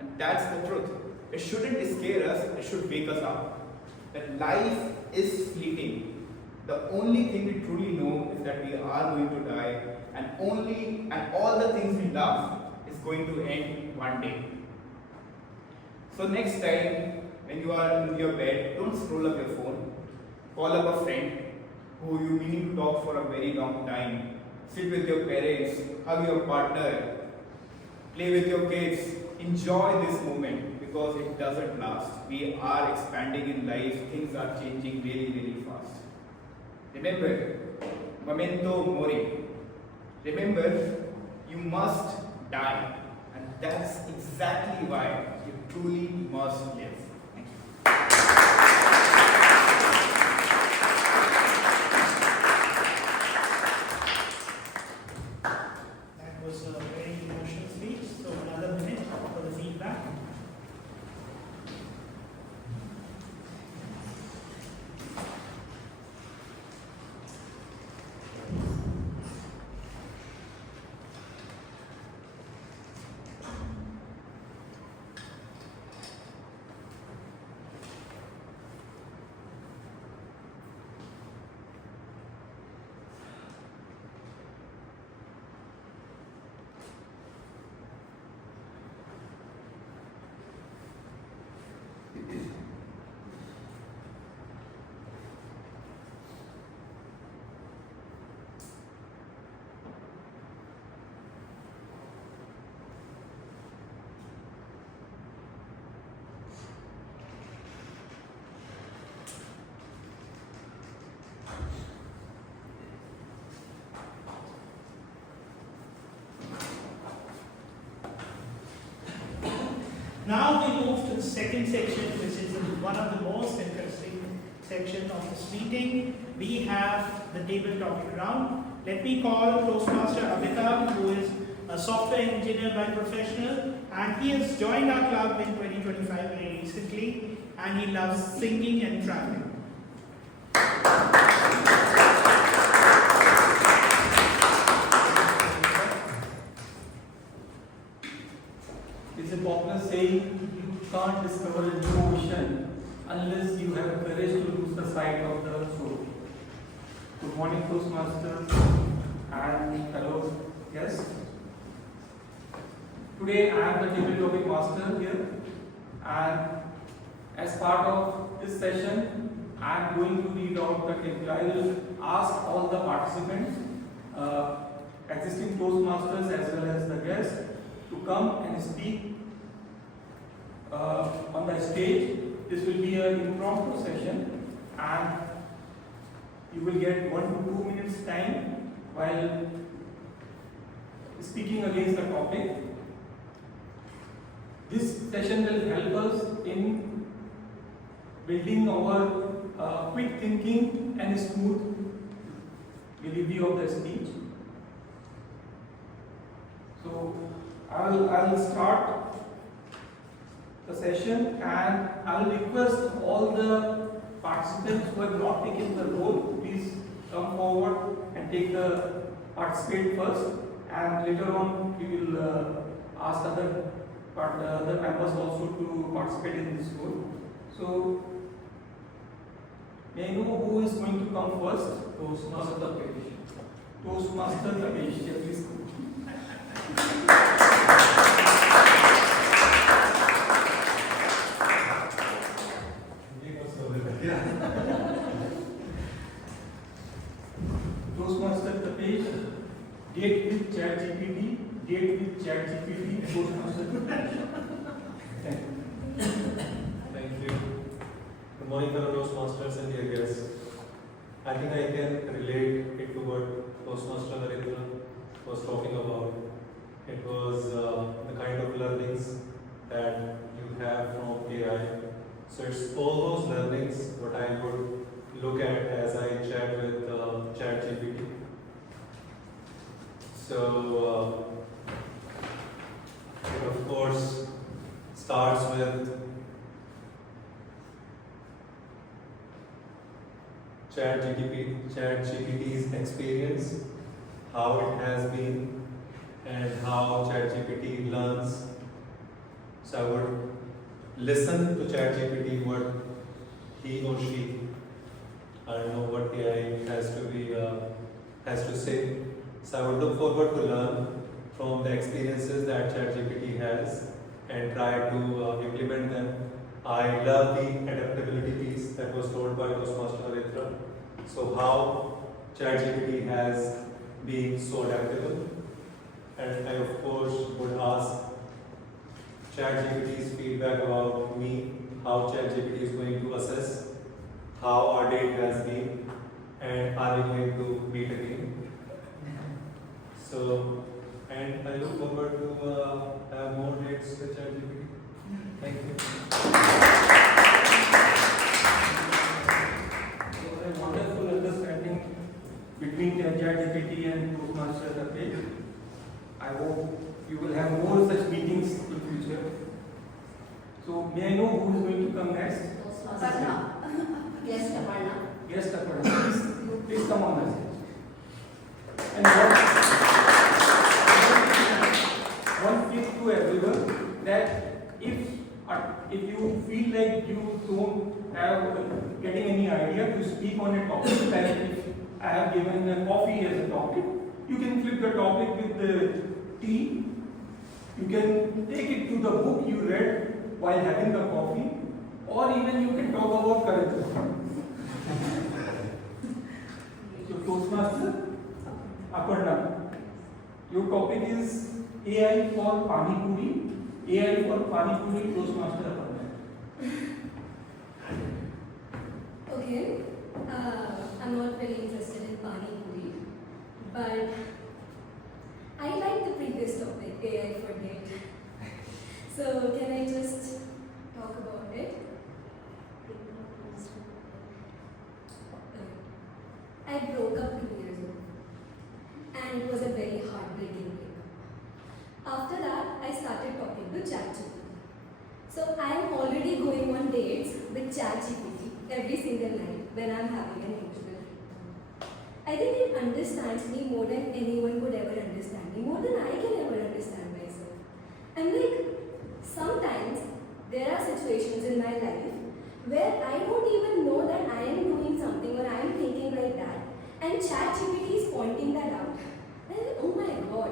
And that's the truth. It shouldn't scare us, it should wake us up. That life is fleeting. The only thing we truly know is that we are going to die, and all the things we love is going to end one day. So next time when you are in your bed, don't scroll up your phone. Call up a friend who you meaning to talk for a very long time. Sit with your parents, hug your partner, play with your kids. Enjoy this moment because it doesn't last. We are expanding in life. Things are changing really, really fast. Remember, memento mori. Remember, you must die. And that's exactly why you truly must live. Thank you. That was a very emotional speech. So another minute for the feedback. Now we move to the second section, which is one of the most interesting section of this meeting. We have the table topic round. let me call Toastmaster Amitabh, who is a software engineer by professional, and he has joined our club in 2025 very recently, and he loves singing and traveling. It's a popular saying, you can't discover a new ocean unless you have courage to lose the sight of the shore. Good morning, Toastmasters and fellow guests. Today I am the table topic master here, and as part of this session, I am going to read out the table. I will ask all the participants, existing Toastmasters as well as the guests, to come and speak on the stage. This will be an impromptu session, and you will get 1 to 2 minutes time while speaking against the topic. This session will help us in building our quick thinking and smooth delivery of the speech. So I will start the session, and I will request all the participants who have not taken the role, please come forward and take the participate first, and later on we will ask other members also to participate in this role. So may I know who is going to come first? Toastmaster Tapesh. Toastmaster Tapesh, yeah, please come. Toastmaster Tapesh, date with ChatGPT, Toastmaster Tapesh. Thank you. Good morning, fellow Toastmasters and dear guests. I think I can relate it to what Toastmaster Narendra was talking about. It was the kind of learnings that you have from AI. So it's all those learnings what I would look at as I chat with ChatGPT. So it of course starts with ChatGPT's experience, how it has been, and how ChatGPT learns. So I would listen to ChatGPT what he or she, I don't know what AI has to say. So I would look forward to learn from the experiences that ChatGPT has and try to implement them. I love the adaptability piece that was told by Toastmaster Narendra. So how ChatGPT has been so adaptable. And I of course would ask ChatGPT's feedback about me, how ChatGPT is going to assess how our date has been, and are we going to meet again. So, and I look forward to have more dates with ChatGPT. Thank you. So a wonderful understanding between ChatGPT and Toastmaster Tapesh. I hope you will have more such meetings in future. So may I know who is going to come next? Aparna. Yes, Aparna. Yes, Aparna. Please come on the stage. And one tip to everyone, that if you feel like you don't have getting any idea to speak on a topic, like if I have given a coffee as a topic, you can flip the topic with the tea. You can take it to the book you read while having the coffee, or even you can talk about current affairs. So Toastmaster, Aparna, your topic is AI for Pani Puri. AI for Pani Puri, Toastmaster Aparna. Okay, I'm not very interested in Pani Puri, but I like the previous topic, AI for date. So can I just talk about it? I broke up 2 years ago. So I am already going on dates with ChatGPT every single night when I'm having an interview. I think it understands me more than anyone could ever understand me, more than I can ever understand myself. And like, sometimes there are situations in my life where I don't even know that I am doing something or I am thinking like that, and ChatGPT is pointing that out. And oh my god.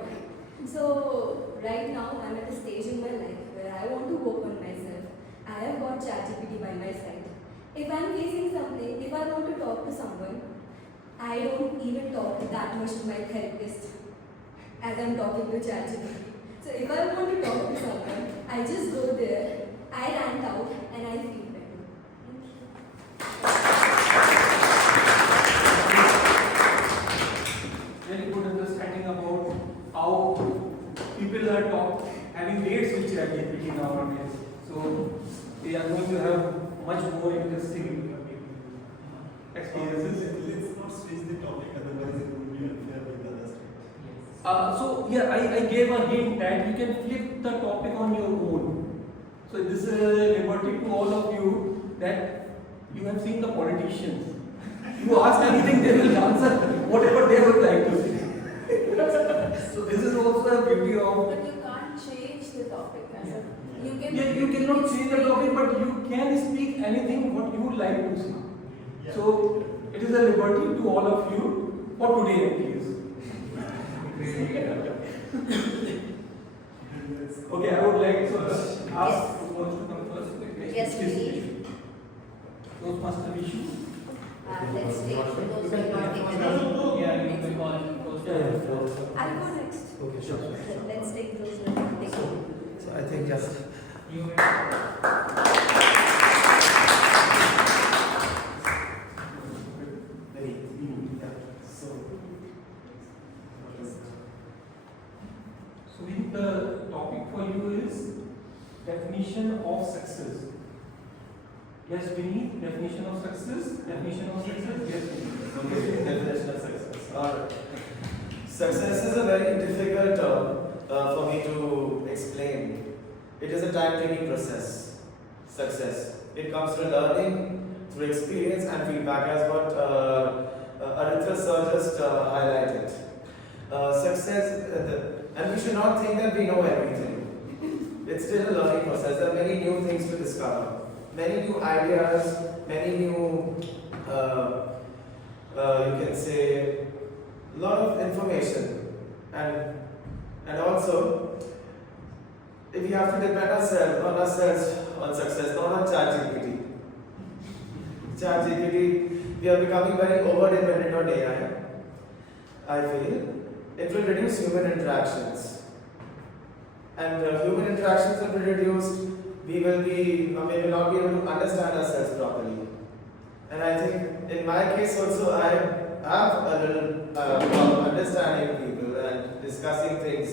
So right now I'm at a stage in my life where I want to work on myself. I have got ChatGPT by my side. If I'm facing something, if I want to talk to someone, I don't even talk that much to my therapist as I'm talking to ChatGPT. So if I want to talk to someone, I just go there, I rant out, and I feel better. Very good understanding about how people are having dates with ChatGPT nowadays. So we are going to have much more interesting experiences. Let's not switch the topic, otherwise it will be unfair with the others. So yeah, I gave a hint that you can flip the topic on your own. So this is a liberty to all of you that you have seen the politicians. You ask anything, they will answer whatever they would like to say. So this is also the beauty of. But you can't change the topic. You cannot change the topic, but you can speak anything what you would like to say. So it is a liberty to all of you for today at least. Okay, I would like to ask who wants to come first. Yes, please. Toastmaster issue. Let's take those who are not taken. Yeah, you can call it. I'll go next. Okay, sure. Let's take those who are not taken. So I think just So the topic for you is definition of success. Yes, Vinny, definition of success. Definition of success. Yes, Vinny. Okay, definition of success. Alright. Success is a very difficult term for me to explain. It is a time-taking process. Success. It comes through learning, through experience and feedback, as what Aritra sir just highlighted. Success, and we should not think that we know everything. It's still a learning process. There are many new things to discover, many new ideas, many new, you can say, a lot of information, and also, if we have to depend ourselves on success, not on ChatGPT. ChatGPT, we are becoming very over-dependent on AI. I feel it will reduce human interactions, and human interactions will be reduced. We will not be able to understand ourselves properly. And I think in my case also, I have a little problem understanding people and discussing things.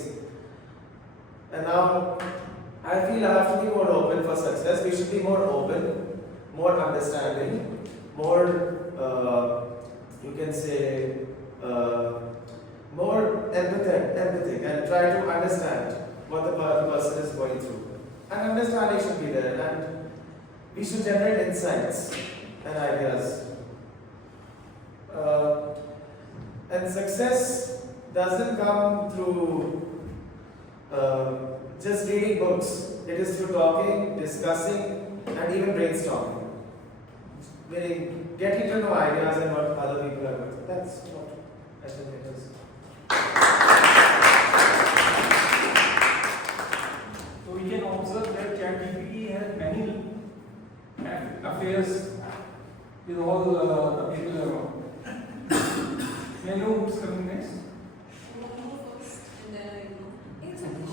And now I feel I have to be more open for success. We should be more open, more understanding, more, you can say, more empathic, and try to understand what the person is going through. And understanding should be there, and we should generate insights and ideas. And success doesn't come through just reading books. It is through talking, discussing, and even brainstorming. Meaning getting to know ideas and what other people are doing. That's what I think it is. So we can observe that ChatGPT has many affairs with all the people around. May I know who's coming next?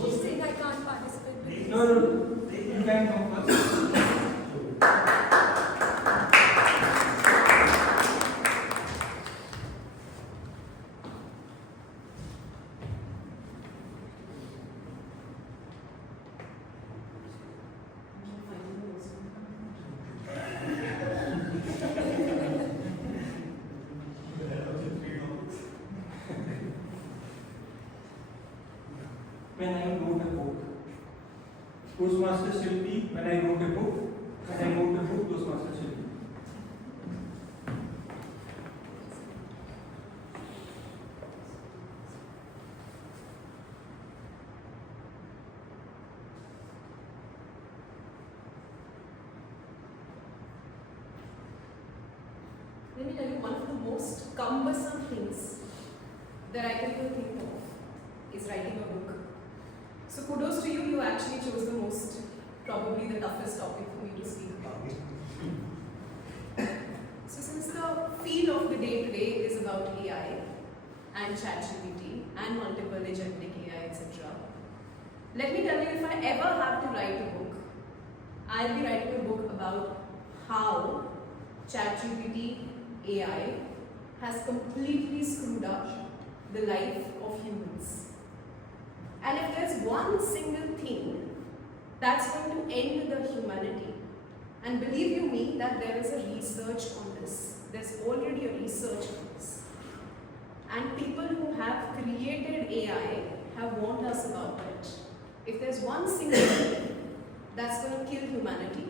She's saying I can't participate. No, you can come first. When I wrote a book, Toastmasters Shilpi, when I wrote a book, Toastmasters Shilpi. Let me tell you, one of the most cumbersome things that I can even think of is writing a book. So kudos to you, you actually chose the most, probably the toughest topic for me to speak about. So since the feel of the day today is about AI and ChatGPT and multiple agentic AI, etc., let me tell you, if I ever have to write a book, I'll be writing a book about how ChatGPT AI has completely screwed up the life of humans. And if there's one single thing that's going to end the humanity, and believe you me that there is a research on this, there's already a research on this, and people who have created AI have warned us about it. If there's one single thing that's going to kill humanity,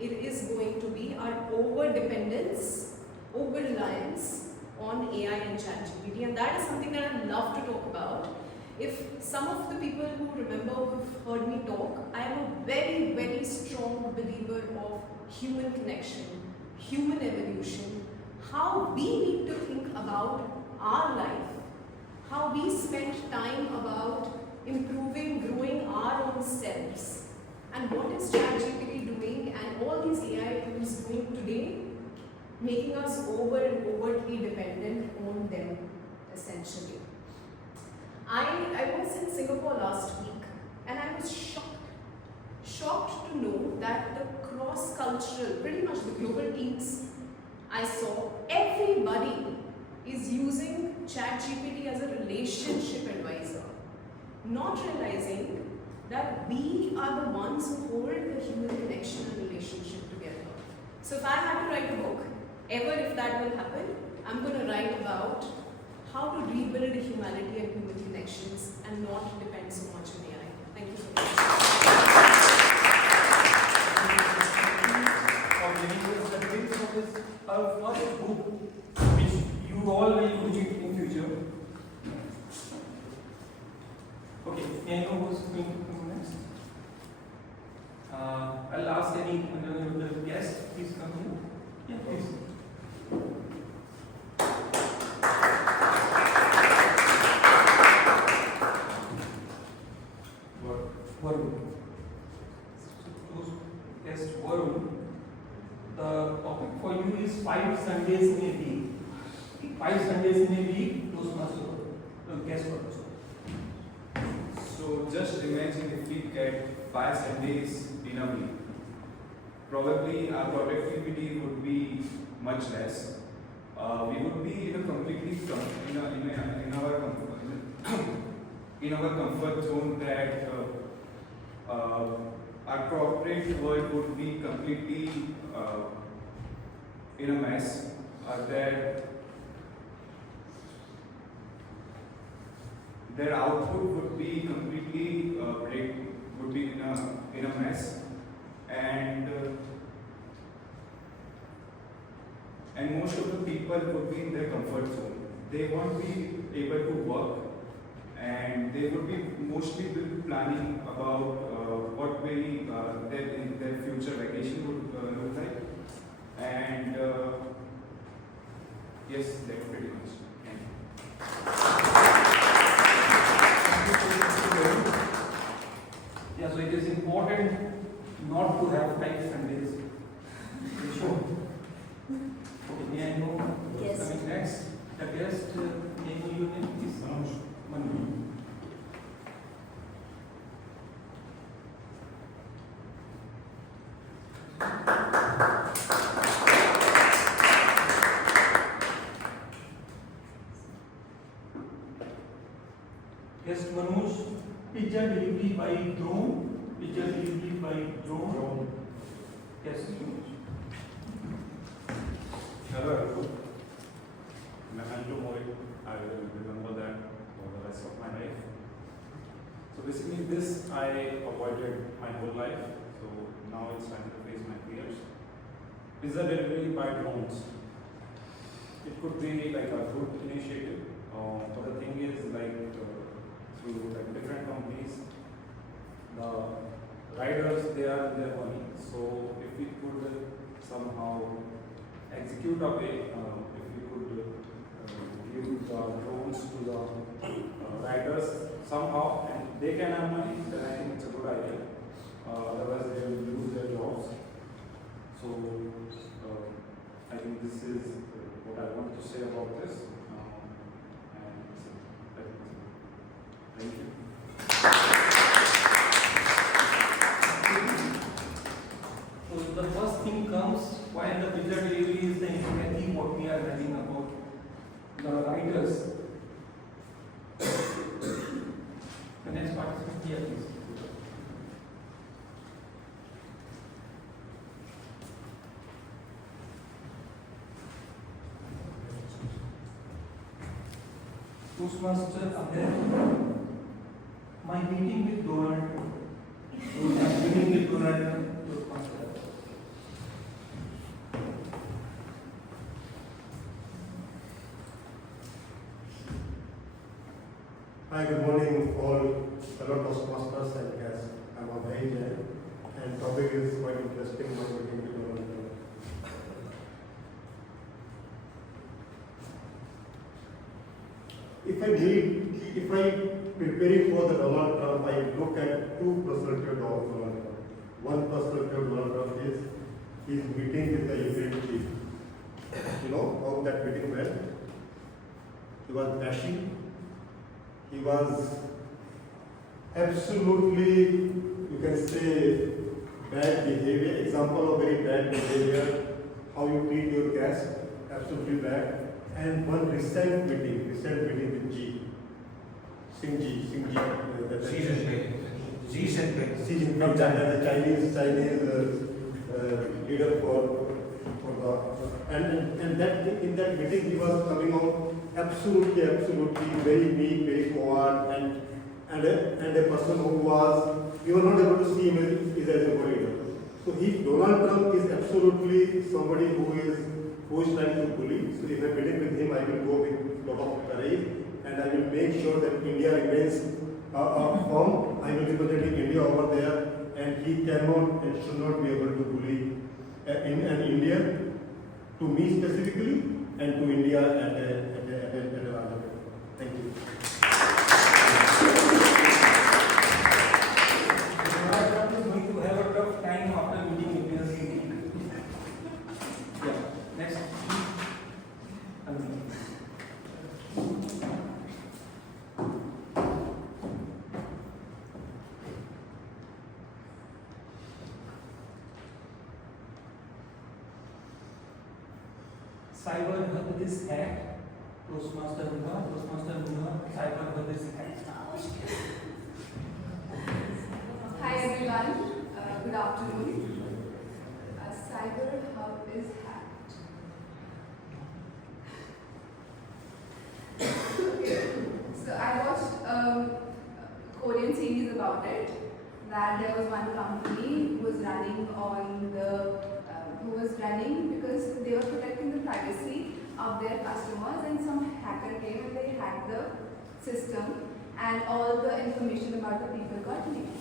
it is going to be our over-dependence, over-reliance on AI and ChatGPT, and that is something that I'd love to talk about. If some of the people who remember who've heard me talk, I am a very, very strong believer of human connection, human evolution, how we need to think about our life, how we spend time about improving, growing our own selves, and what is ChatGPT doing and all these AI tools doing today, making us overtly dependent on them, essentially. I was in Singapore last week and I was shocked to know that the cross-cultural, pretty much the global teams I saw, everybody is using ChatGPT as a relationship advisor, not realizing that we are the ones who hold the human connection and relationship together. So if I had to write a book, ever if that will happen, I'm going to write about how to rebuild humanity and human connections and not depend so much on AI. Thank you so much. Our first book, which you all will use it in future. Okay, may I know who's going to come next? I'll ask any other guest, please come here. Yeah, please. Varun. Guest Varun. The topic for you is 5 Sundays in a week. 5 Sundays in a week, Toastmasters. Guest Varun. So just imagine if we get 5 Sundays in a week. Probably our productivity would be much less. We would be in a completely in our comfort zone that our corporate world would be completely in a mess. Their output would be completely would be in a mess, and most of the people would be in their comfort zone. They won't be able to work, and they would be mostly planning about what will their future vacation would look like, and yes, that's pretty much. Yeah, so it is important not to have 5 Sundays. Sure. Okay, may I know what's coming next? The guest, may I know your name, please? Manu. Yes, Manoj, pizza delivery by drone. Pizza delivery by drone. Yes, Manoj. Hello, everyone. Memento mori. I will remember that for the rest of my life. So basically this I avoided my whole life. So now it's time to face my fears. Pizza delivery by drones. It could be like a good initiative, but the thing is through like different companies, the riders they are in their money. So if we could somehow execute a way, if we could give the drones to the riders somehow and they can earn money, then I think it's a good idea. Otherwise they will lose their jobs. So I think this is what I want to say about this. Thank you. So the first thing comes while the pizza delivery is the exactly what we are learning about the writers. The next participant here, please. Toastmaster Abhay, my meeting with Donald Trump. Meeting with Donald Trump, Toastmaster. Hi, good morning all fellow Toastmasters and guests. I'm Abhay Jain and topic is quite interesting. My meeting with Donald Trump. If I preparing for the Donald Trump, I look at two personalities of Donald Trump. One personality of Donald Trump is his meeting with the Ukraine chief. You know how that meeting went? He was dashing. He was absolutely, you can say, bad behavior, example of very bad behavior, how you treat your guests, absolutely bad. And one recent meeting with Xi Jinping, the Chinese leader for the and that in that meeting he was coming out absolutely very weak, very coward, and a person who was you were not able to see him as a leader. So Donald Trump is absolutely somebody who is trying to bully. So if I meeting with him, I will go with a lot of courage and I will make sure that India remains firm. I will be representing India over there, and he cannot and should not be able to bully an Indian, to me specifically, and to India at a larger level. Thank you. Donald Trump is going to have a tough time after meeting Indian city. Yeah. Next. Cyber hug this hat. Toastmaster Bunga, cyber hug this hat. Hi everyone, good afternoon. Cyber hub is hacked. Okay. So I watched a Korean series about it. That there was one company who was running because they were protecting the privacy of their customers, and some hacker came and they hacked the system, and all the information about the people got leaked.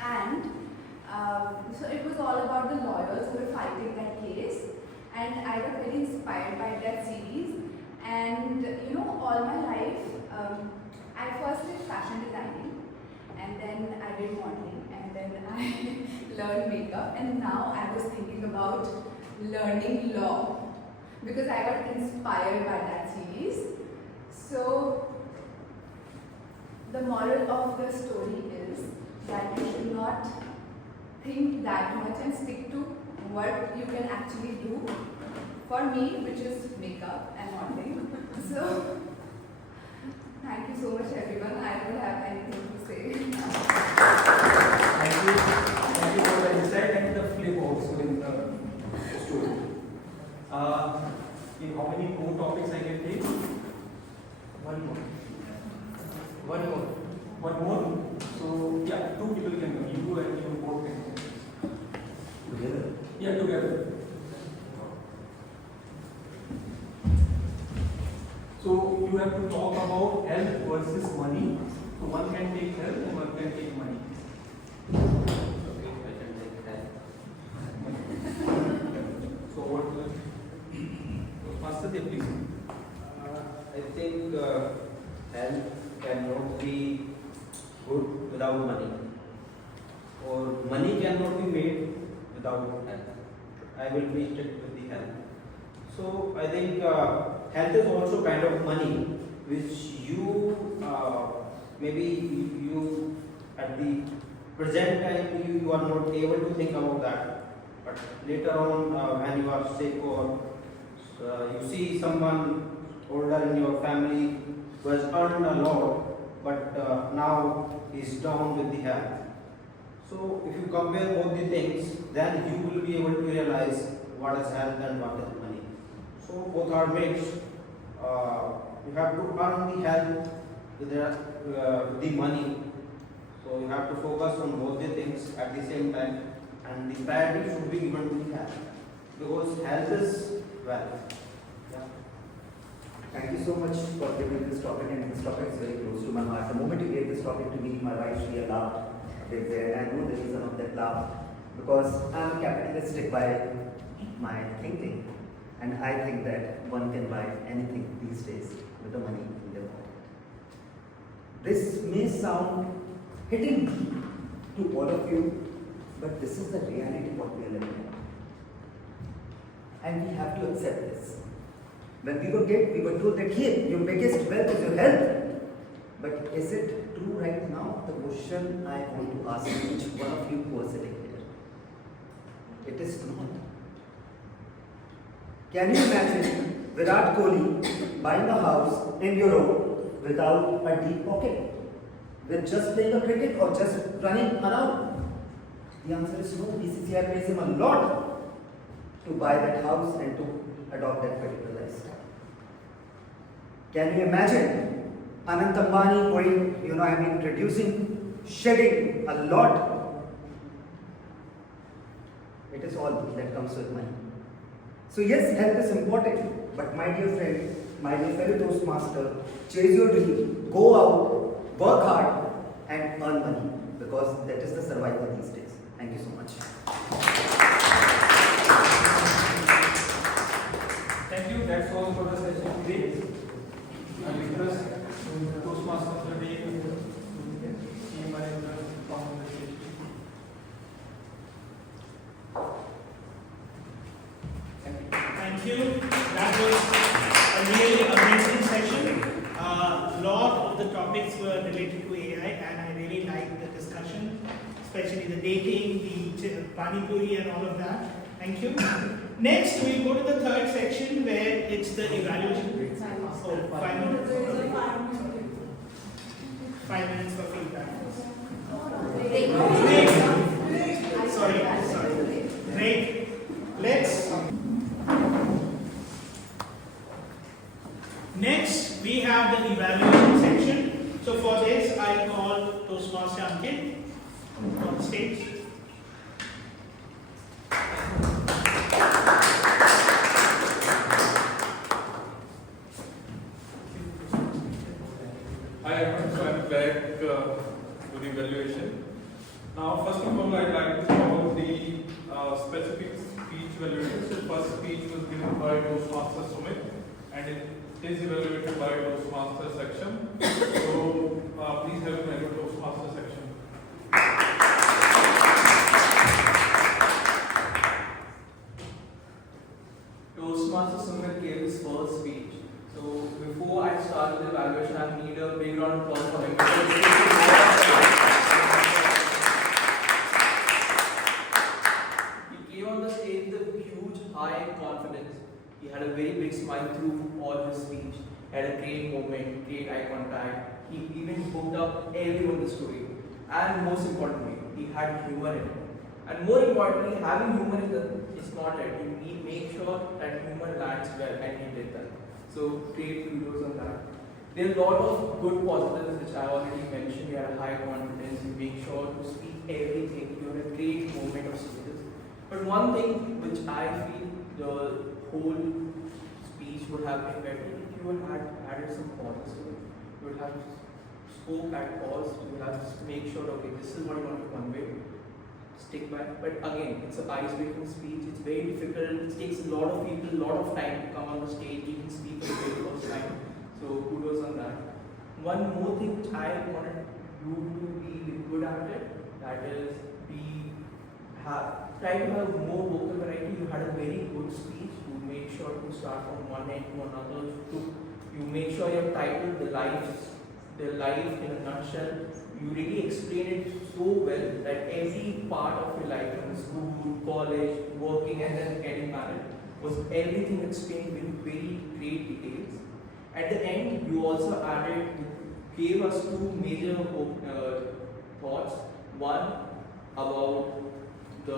And so it was all about the lawyers who were fighting that case, and I got very inspired by that series. And you know, all my life, I first did fashion designing, and then I did modeling, and then I learned makeup, and now I was thinking about learning law because I got inspired by that series. So the moral of the story is that you should not think that much and stick to what you can actually do. For me, which is makeup and modeling. So thank you so much everyone. I don't have anything to say. Thank you for the insight and the flip also in the story. In how many more topics I can take? One more. One more So you have to talk about health versus money. So one can take health and one can take money. Okay, I can take that. So what will Master Dev, please? I think health cannot be good without money, or money cannot be made without health. I will be strict with the health. So I think health is also kind of money which you maybe you at the present time you are not able to think about that, but later on when you are sick or you see someone older in your family who has earned a lot, but now is down with the health. So if you compare both the things, then you will be able to realize what is health and what is money. So both are mixed. You have to earn the health with the money. So you have to focus on both the things at the same time, and the priority should be given to the health, because health is wealth. Yeah. Thank you so much for giving this topic, and this topic is very close to my heart. The moment you gave this topic to me, my wife, she laughed a bit there, and I know the reason of that laugh, because I'm capitalistic by my thinking, and I think that one can buy anything these days with the money in their pocket. This may sound hitting to all of you, but this is the reality what we are living in. And we have to accept this. When we were kids, we were told that here, your biggest wealth is your health. But is it true right now? The question I want to ask each one of you who are sitting here. It is not. Can you imagine Virat Kohli buying a house in Europe without a deep pocket? With just playing a cricket or just running around? The answer is no. BCCI pays him a lot to buy that house and to adopt that particular lifestyle. Can you imagine Anant Ambani going, shedding a lot? It is all that comes with money. So yes, health is important, but my dear friend, my dear fellow Toastmaster, chase your dream, go out, work hard, and earn money, because that is the survival these days. Thank you so much. Thank you. That's all for the session today. I request Toastmasters today team manager from the stage. Thank you. That was a really amazing session. A lot of the topics were related to AI, and I really liked the discussion, especially the dating, the pani puri, and all of that. Thank you. Next, we'll go to the third section where it's the evaluation. Oh, 5 minutes. 5 minutes for feedback. Break. Sorry. Break. Let's. Next, we have the evaluation section. So for this, I call Toastmaster Ankit on stage. Hi everyone, so I'm back to the evaluation. Now first of all I'd like to cover the specific speech evaluation. So first speech was given by Toastmaster Sumit and it is evaluated by Toastmaster section. So please help me with Toastmaster section. Toastmaster Sumit gave his first speech. So before I start the evaluation, I need a big round of applause for him. He came on the stage with a huge high confidence. He had a very big smile through all his speech. He had a great moment, great eye contact. He even hooked up everyone in the story. And most importantly, he had humor in it. And more importantly, having humor is not it. You need make sure that humor lands well, and he did that. So great kudos on that. There are a lot of good positives which I already mentioned. You had a high confidence, you make sure to speak everything, you had a great moment of speeches. But one thing which I feel the whole speech would have been better if you you will have added some points to it. You will have spoke at pause. You will have to make sure, okay, this is what you want to convey. Stick by. But again, it's an ice-breaking speech. It's very difficult. It takes a lot of people, a lot of time to come on the stage, even speak for the very first time. So kudos on that. One more thing which I wanted you to be good at it, that is try to have more vocal variety. You had a very good speech. You make sure to start from one end to another. You make sure your title, the life in a nutshell, you really explain it so well that every part of your life, from school, college, working, and then getting married, was everything explained in very great details. At the end, you also gave us two major thoughts. One about you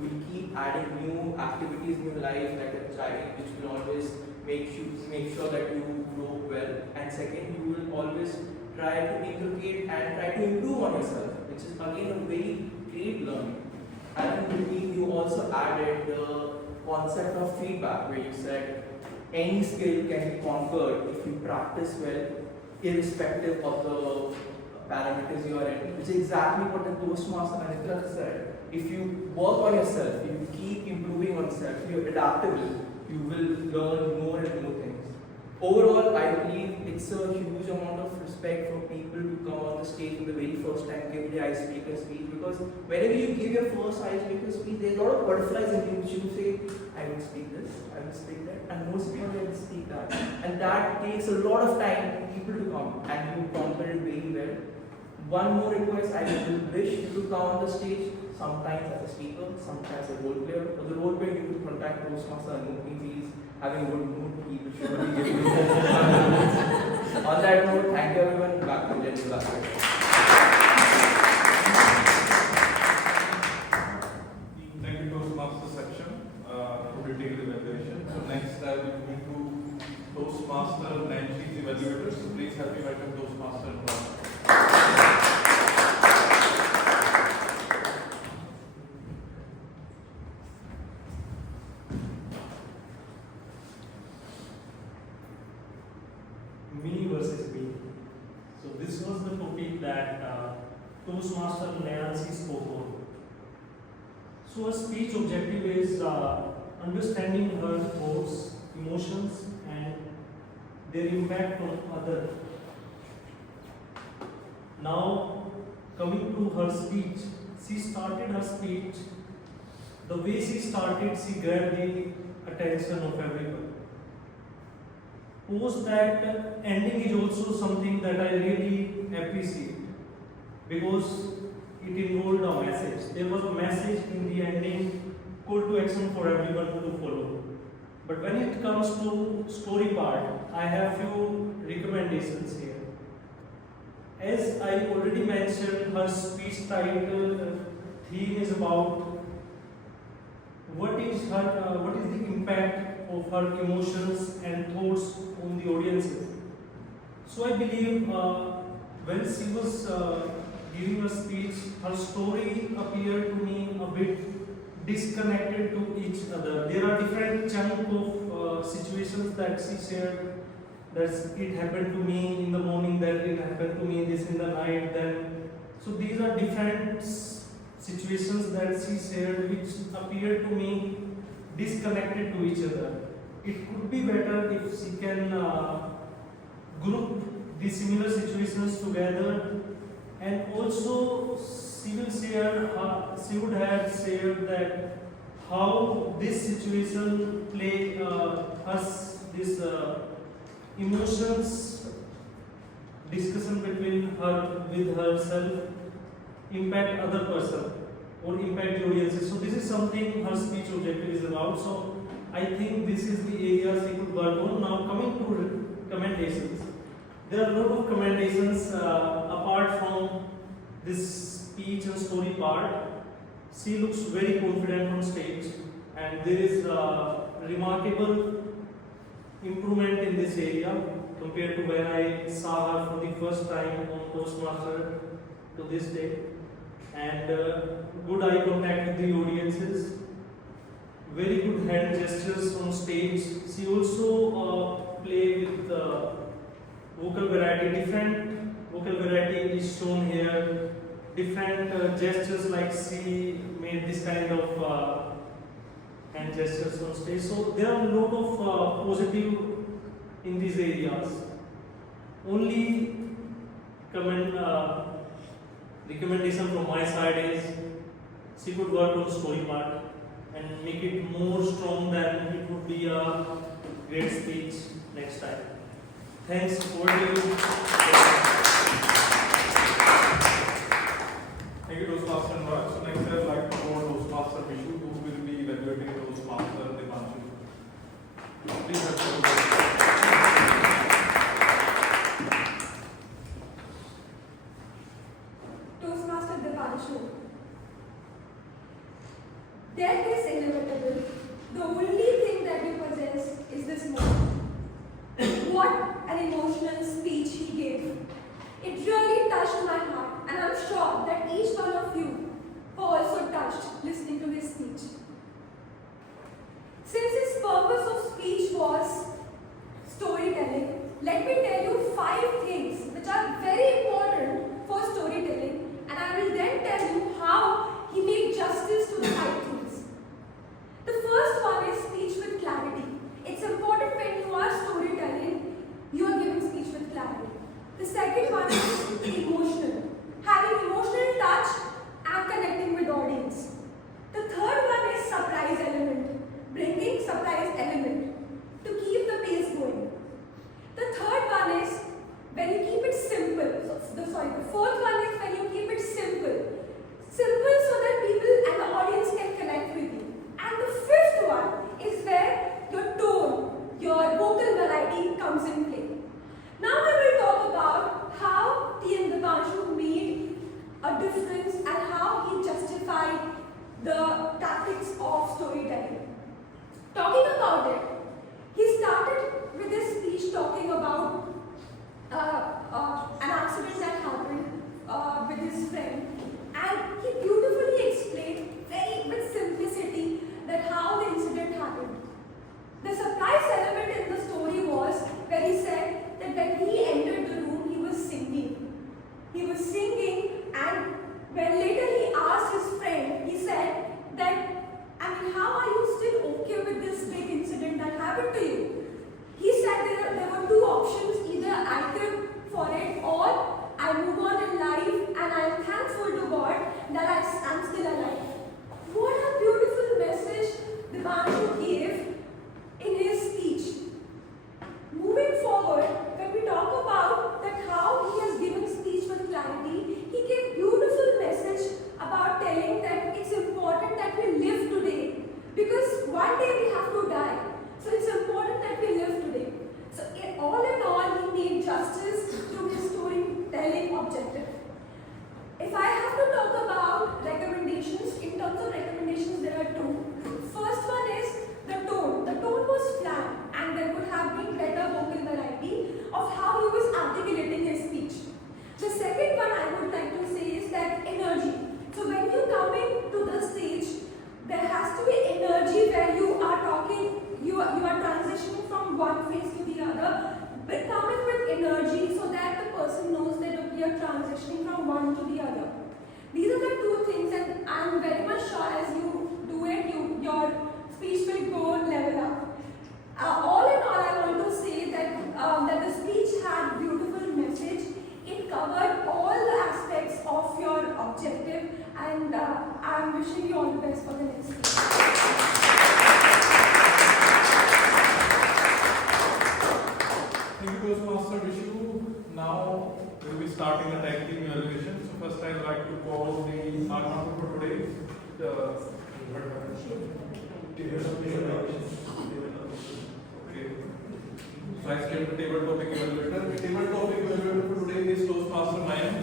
will keep adding new activities in your life like a child, which will always make sure that you grow well. And second, you will always try to inculcate and try to improve on yourself, which is again a very great learning. And in between, you also added the concept of feedback, where you said any skill can be conquered if you practice well, irrespective of the parameters you are in, which is exactly what the Toastmaster manager said. If you work on yourself, if you keep improving on yourself, if you're adaptable, you will learn more and more things. Overall, I believe it's a huge amount of respect for people to come on the stage for the very first time, give the icebreaker speech, because whenever you give your first icebreaker speech, there's a lot of butterflies in you which you say, I will speak this, I will speak that, and most people will speak that. And that takes a lot of time for people to come, and you conquer it very well. One more request, I will wish you to come on the stage, sometimes as a speaker, sometimes as a role player. For the role player, you could contact Toastmaster and if he's having a good mood, he will surely give you On that note, thank you everyone. Back to Millennium. Thank you, Toastmaster section, for detailed evaluation. So next, I will move to Toastmaster Nancy's evaluators. So please help me welcome Toastmaster. Me versus me. So this was the topic that Toastmaster Nancy spoke on. So a speech objective is understanding her thoughts, emotions, and their impact on others. Now, coming to her speech, she started her speech. The way she started, she grabbed the attention of everyone. Post that ending is also something that I really appreciate because it involved a message. There was a message in the ending, call to action for everyone to follow. But when it comes to story part, I have few recommendations here. As I already mentioned, her speech title theme is about what is the impact of her emotions and thoughts on the audiences. So I believe when she was giving a speech, her story appeared to me a bit disconnected to each other. There are different chunks of situations that she shared. That it happened to me in the morning, that it happened to me this in the night, then. So these are different situations that she shared which appeared to me disconnected to each other. It could be better if she can group the similar situations together, and also she would have shared that how this situation play us this emotions discussion between her with herself impact other person or impact the audiences. So this is something her speech objective is about. So I think this is the area she could work on. Now coming to recommendations. There are a lot of recommendations apart from this speech and story part. She looks very confident on stage and there is remarkable improvement in this area compared to when I saw her for the first time on Toastmaster to this day. And good eye contact with the audiences, very good hand gestures on stage. She also play with vocal variety. Different vocal variety is shown here. Different gestures, like she made this kind of hand gestures on stage. So there are a lot of positive in these areas. Only recommendation from my side is she could work on story part and make it more strong, than it would be a great speech next time. Thanks for you. Thank you, Toastmaster Raj. So next I would like to call Toastmaster Vishu, who will be evaluating Toastmaster Devanshu. Please have the Toastmaster Devanshu. Death is inevitable. The only thing that you possess is this moment. What an emotional speech he gave. It really touched my heart, and I'm sure that each one of you were also touched listening to his speech. Since his purpose of speech was storytelling, let me tell you 5 things which are very important for storytelling, and I will then tell you how he made justice to the 5 things. The first one is speech with clarity. It's important when you are storytelling, you are giving speech with clarity. The second one is emotional. Having emotional touch and connecting with audience. The third one is surprise element. Bringing surprise element to keep the pace going. The third one is when you keep it simple. The fourth one is when you keep it simple. Simple so that people and the audience can connect with you. And the fifth one is where your tone, your vocal variety comes in play. Now I will talk about how T.M. Devanshu made a difference and how he justified the tactics of storytelling. Talking about it, he started with his speech talking about an accident that happened with his friend, and he beautifully explained with simplicity that how the incident happened. The surprise element in the story was where he said that when he entered the room, he was singing. He was singing, and when later he asked his friend, he said that, how are you still okay with this big incident that happened to you? He said there were 2 options, either I live for it or I move on in life, and I am thankful to God that I am still alive. What a beautiful message Devanshu gave in his speech. Moving forward, when we talk about that how he has given speech with clarity, he gave beautiful message about telling that it's important that we live today, because one day we have to die. So it's important that we live today. So all in all, he made justice to his storytelling objective. If I have to talk about recommendations, in terms of recommendations, there are 2. First one is the tone. The tone was flat, and there could have been better vocal variety of how he was articulating his speech. The second one I would like to say is that energy. So when you come into the stage, there has to be energy where you are talking, you are transitioning from one phase to the other, but come in with energy so that the person knows that we are transitioning from one to the other. These are the 2 things, and I am very much sure as you do it, your speech will go level up. All in all, I want to say that, that the speech had beautiful message. It covered all the aspects of your objective, and I am wishing you all the best for the next speech. Thank you, Toastmaster Vishu. Now we will be starting the tag team evaluation. So first I would like to call the architect for today. Okay. So I skip the table topic evaluator. The table topic evaluator for today is Toastmaster Mayam.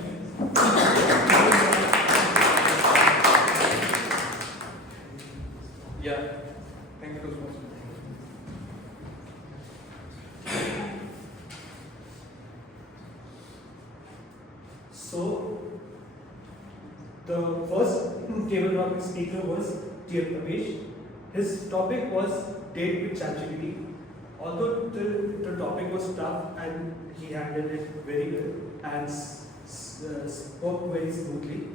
Yeah. Thank you, Toastmaster. So, the first table topic speaker was T.M. Pravesh. His topic was date with ChatGPT. Although the topic was tough and he handled it very well and spoke very smoothly.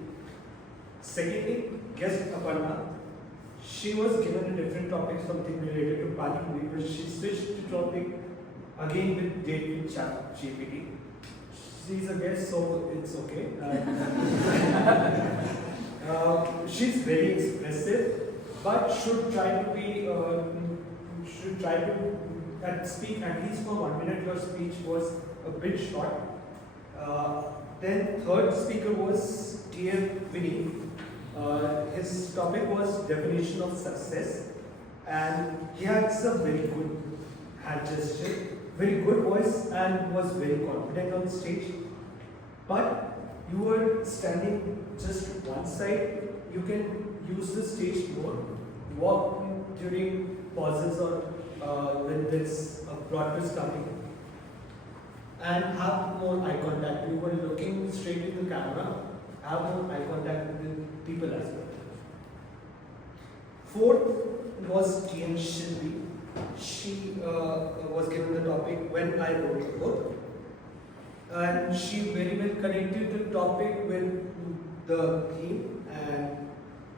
Secondly, guest Aparna, she was given a different topic, something related to Pani Puri, but she switched the topic again with date with GPT. She's a guest, so it's okay. She's very expressive, but should try to speak at least for 1 minute. Her speech was a bit short. Then third speaker was TM Vinny. His topic was definition of success, and he had some very good hand gesture, very good voice, and was very confident on stage. But you were standing just one side, you can use the stage more, walk during pauses or when there's a broadcast coming, and have more eye contact. You were looking straight in the camera, have more eye contact with the people as well. Fourth was TN Shilpi. She was given the topic when I wrote a book, and she very well connected the topic with the theme, and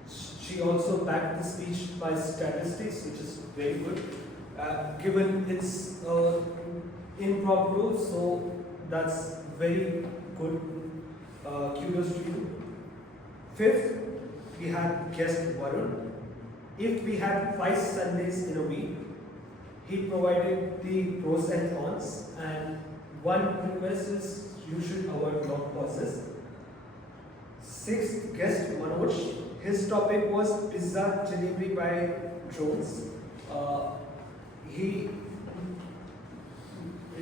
she also backed the speech by statistics, which is very good. Given its improv role, so that's very good. Kudos to you. Fifth, we had guest Varun. If we had 5 Sundays in a week, he provided the pros and cons, and one request is you should avoid long pauses. Sixth, guest Manoj. His topic was pizza delivery by drones.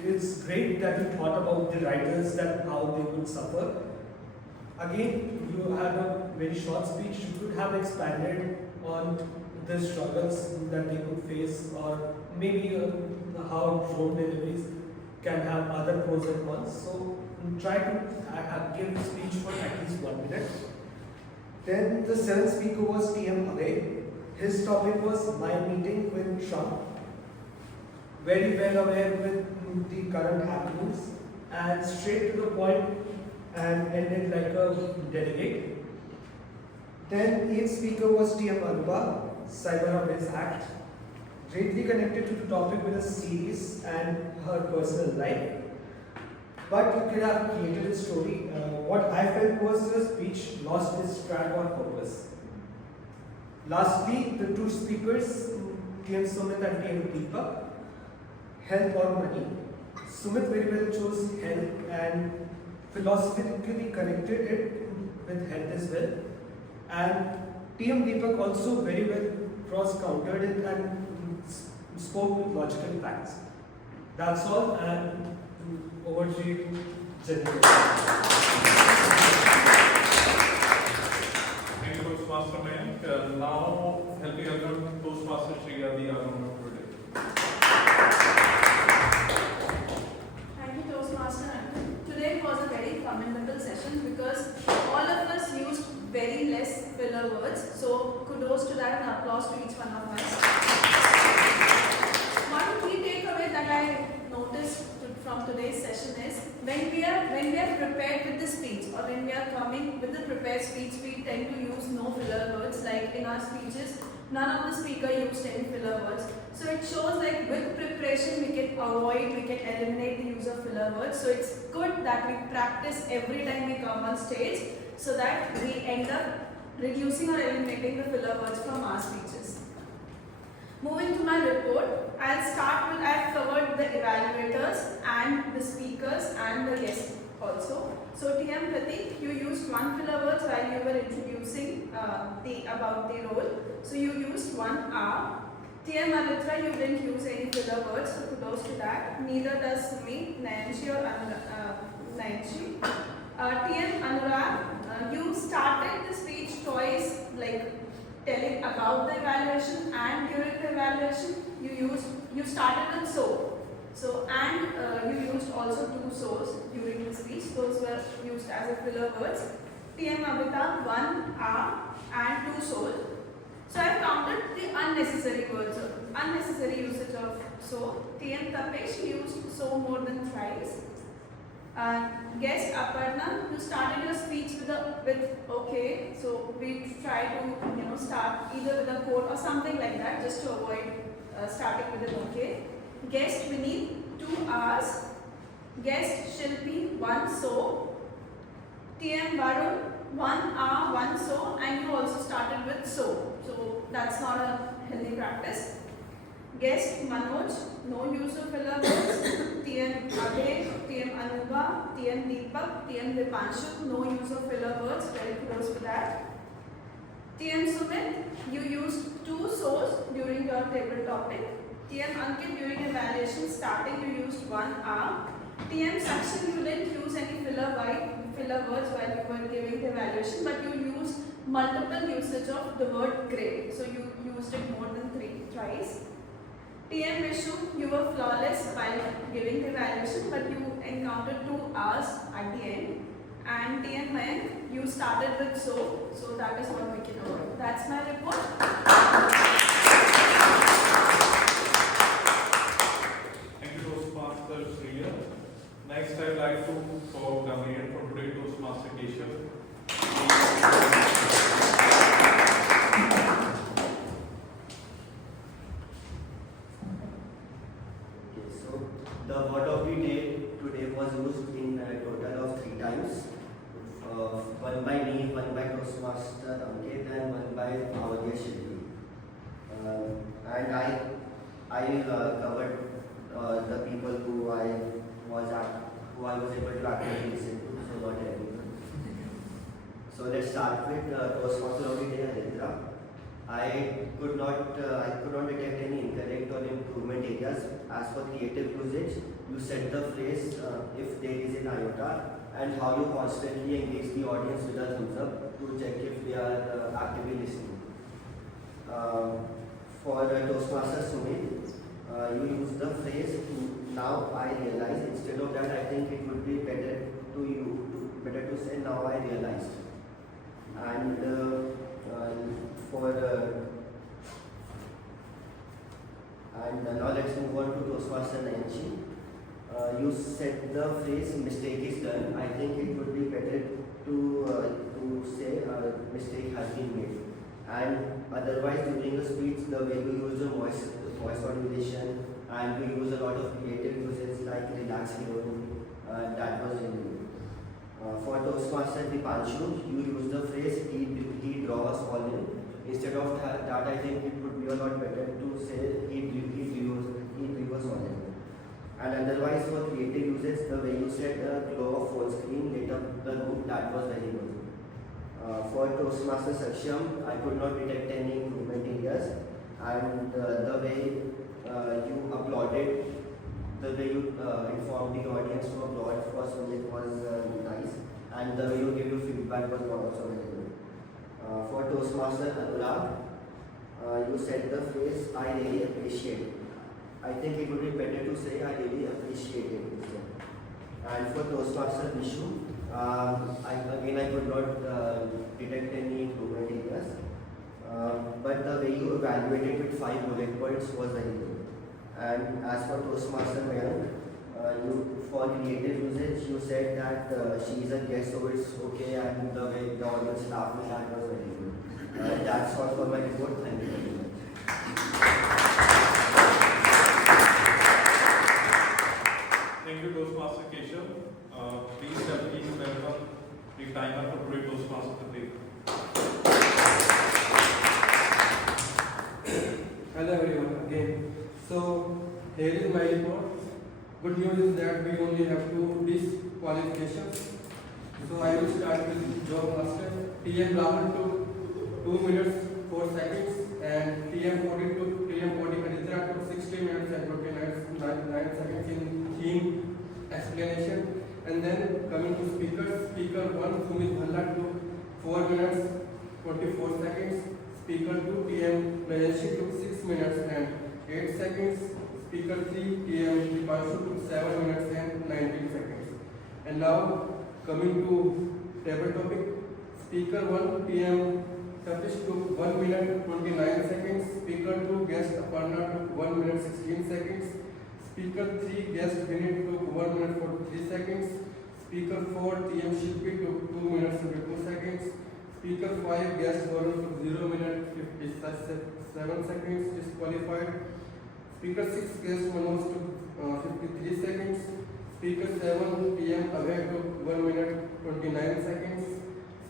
It's great that you thought about the writers, that how they would suffer. Again, you had a very short speech. You could have expanded on the struggles that they could face, or maybe how drone deliveries can have other pros and cons. So try to give a speech for at least 1 minute. Then the 7th speaker was TM Abhay. His topic was my meeting with Trump. Very well aware with the current happenings and straight to the point and ended like a delegate. Then 8th speaker was TM Anupa, Cyber Affairs Act. Greatly connected to the topic with a series and her personal life. But you could have created a story. What I felt was the speech lost its track or purpose. Lastly, the 2 speakers, TM Sumit and TM Deepak, health or money. Sumit very well chose health and philosophically connected it with health as well. And TM Deepak also very well cross-countered it and spoke with logical facts. That's all, and over to you, Jennifer. Thank you, Toastmaster Mayank. Now, helping us Toastmaster Shriyadi Arun today. Thank you, Toastmaster. Today was a very commendable session because all of us used very less filler words. So kudos to that and applause to each one of us. One key takeaway that I noticed from today's session is when we are prepared with the speech, or when we are coming with the prepared speech, we tend to use no filler words. Like in our speeches, none of the speaker used any filler words. So it shows like with preparation we can avoid, we can eliminate the use of filler words. So it's good that we practice every time we come on stage, so that we end up reducing or eliminating the filler words from our speeches. Moving to my report, I've covered the evaluators and the speakers and the guests also. So TM Pratik, you used 1 filler words while you were introducing about the role. So you used 1 hour. TM Alitra, you didn't use any filler words, so kudos to that. Neither does me, Nancy or Nancy. TM Anurag, you started the speech twice, like telling about the evaluation, and during the evaluation you started with so and you used also 2 so's during the speech. Those were used as a filler words. TM Abhita, 1 hour and 2 so's. So I have counted the unnecessary words, unnecessary usage of so. TM Tapesh used so more than thrice. Guest Aparna, you started your speech with okay. So we try to start either with a quote or something like that, just to avoid starting with an okay. Guest Vineet, 2 hours. Guest Shilpi, 1 so. TM Varun, 1 hour, 1 so, and you also started with so. So that's not a healthy practice. Guest Manoj, no use of filler words. TM Abhay, TM Anuba, TM Deepak, TM Dipanshu, no use of filler words, very close to that. TM Sumit, you used 2 so's during your table topic. TM Ankit, during evaluation starting you used 1 hour. TM Sakshan, you didn't use any filler words while you were giving the evaluation, but you used multiple usage of the word great. So you used it more than thrice. TM Vishu, you were flawless while giving the evaluation, but you encountered 2 hours at the end. And TM Mayank, you started with so that is what we can avoid. That's my report. Thank you, Toastmaster Shreya. Next, I'd like to call Gamrian for today, Toastmaster Keshav. The word of the day today was used in a total of 3 times. One by me, one by Toastmaster Ankit, and one by our dear Shilpi. And I covered the people who I was able to actively listen to, so not everyone. So let's start with Toastmaster of the day, Aditya. I could not detect any incorrect or improvement areas. As for creative usage, you said the phrase if there is an iota, and how you constantly engage the audience with a thumbs up to check if they are actively listening. For Toastmaster Sumit, you use the phrase now I realize. Instead of that, I think it would be better to say now I realized. And now let's move on to Toastmaster Nanchi. You said the phrase mistake is done. I think it would be better to say mistake has been made. And otherwise, during the speech, the way you use the voice modulation and we use a lot of creative uses like relax heroin, that was in you. For Toastmaster Dipanshu, you use the phrase he draws all in. Instead of that, I think it would be a lot better to say he drews all in. And otherwise, for creative uses, the way you said glow of full screen lit up the room, that was very good. For Toastmaster Saksham, I could not detect any improvement areas, and the way you applauded, the way you informed the audience to applaud for Sumit was nice, and the way you gave your feedback was also very good. For Toastmaster Anurag, you said the phrase I really appreciate. I think it would be better to say I really appreciate it. And for Toastmaster Vishu, I could not detect any improvement areas, but the way you evaluated with 5 bullet points was very good. And as for Toastmaster Mayank, for creative usage, you said that she is a guest, so it's okay, and the way the audience laughed with that was very good. That's all for my report. Thank you very much. Thank you, Toastmaster Keshav. Please help me to welcome the timer for today, Toastmaster of the day. Hello everyone again. So here is my report. Good news is that we only have 2 disqualifications. So I will start with job master. TM Rahul took 2 minutes 4 seconds, and TM 40 Aditya took 60 minutes and 29 seconds in theme explanation. And then coming to speakers, speaker 1 Sumit Bhalla took 4 minutes 24 seconds. Speaker 2 TM Nayanshi took 6 minutes and 8 seconds. Speaker 3 TM Dipanshu took 7 minutes and 19 seconds. And now coming to table topic, speaker 1 TM Satish took 1 minute 29 seconds. Speaker 2 guest Aparna took 1 minute 16 seconds. Speaker 3 guest Vinit took 1 minute 43 seconds. Speaker 4 TM Shilpi took 2 minutes 22 seconds. Speaker 5 guest Varun took 0 minute 57 seconds, disqualified. Speaker 6 guest Manoj took 53 seconds. Speaker 7 TM Abhay took 1 minute 29 seconds.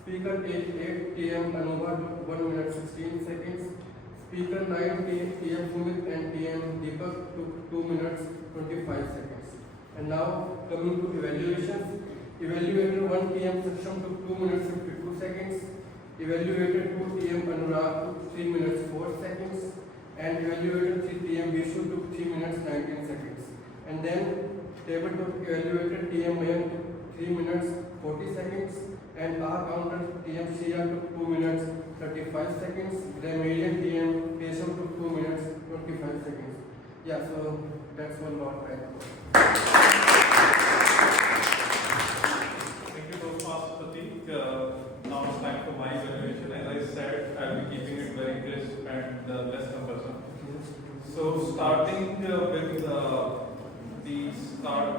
Speaker 8 TM Anubha took 1 minute 16 seconds. Speaker 9 TM Sumit and TM Deepak took 2 minutes 25 seconds. And now coming to evaluations. Evaluator 1 TM Saksham took 2 minutes 52 seconds. Evaluator 2 TM Anurag took 3 minutes 4 seconds. And evaluator 3 TM Vishu took 3 minutes 19 seconds. And then tabletop evaluator TM Mayan took 3 minutes 40 seconds. And our counter TM Shia took 2 minutes 35 seconds. Grammarian TM Keshav took 2 minutes 25 seconds. Yeah, so that's one lot right now. Thank you, Toastmaster Pratik. Now it's time for my evaluation. As I said, I'll be keeping it very crisp and less cumbersome. So starting with the start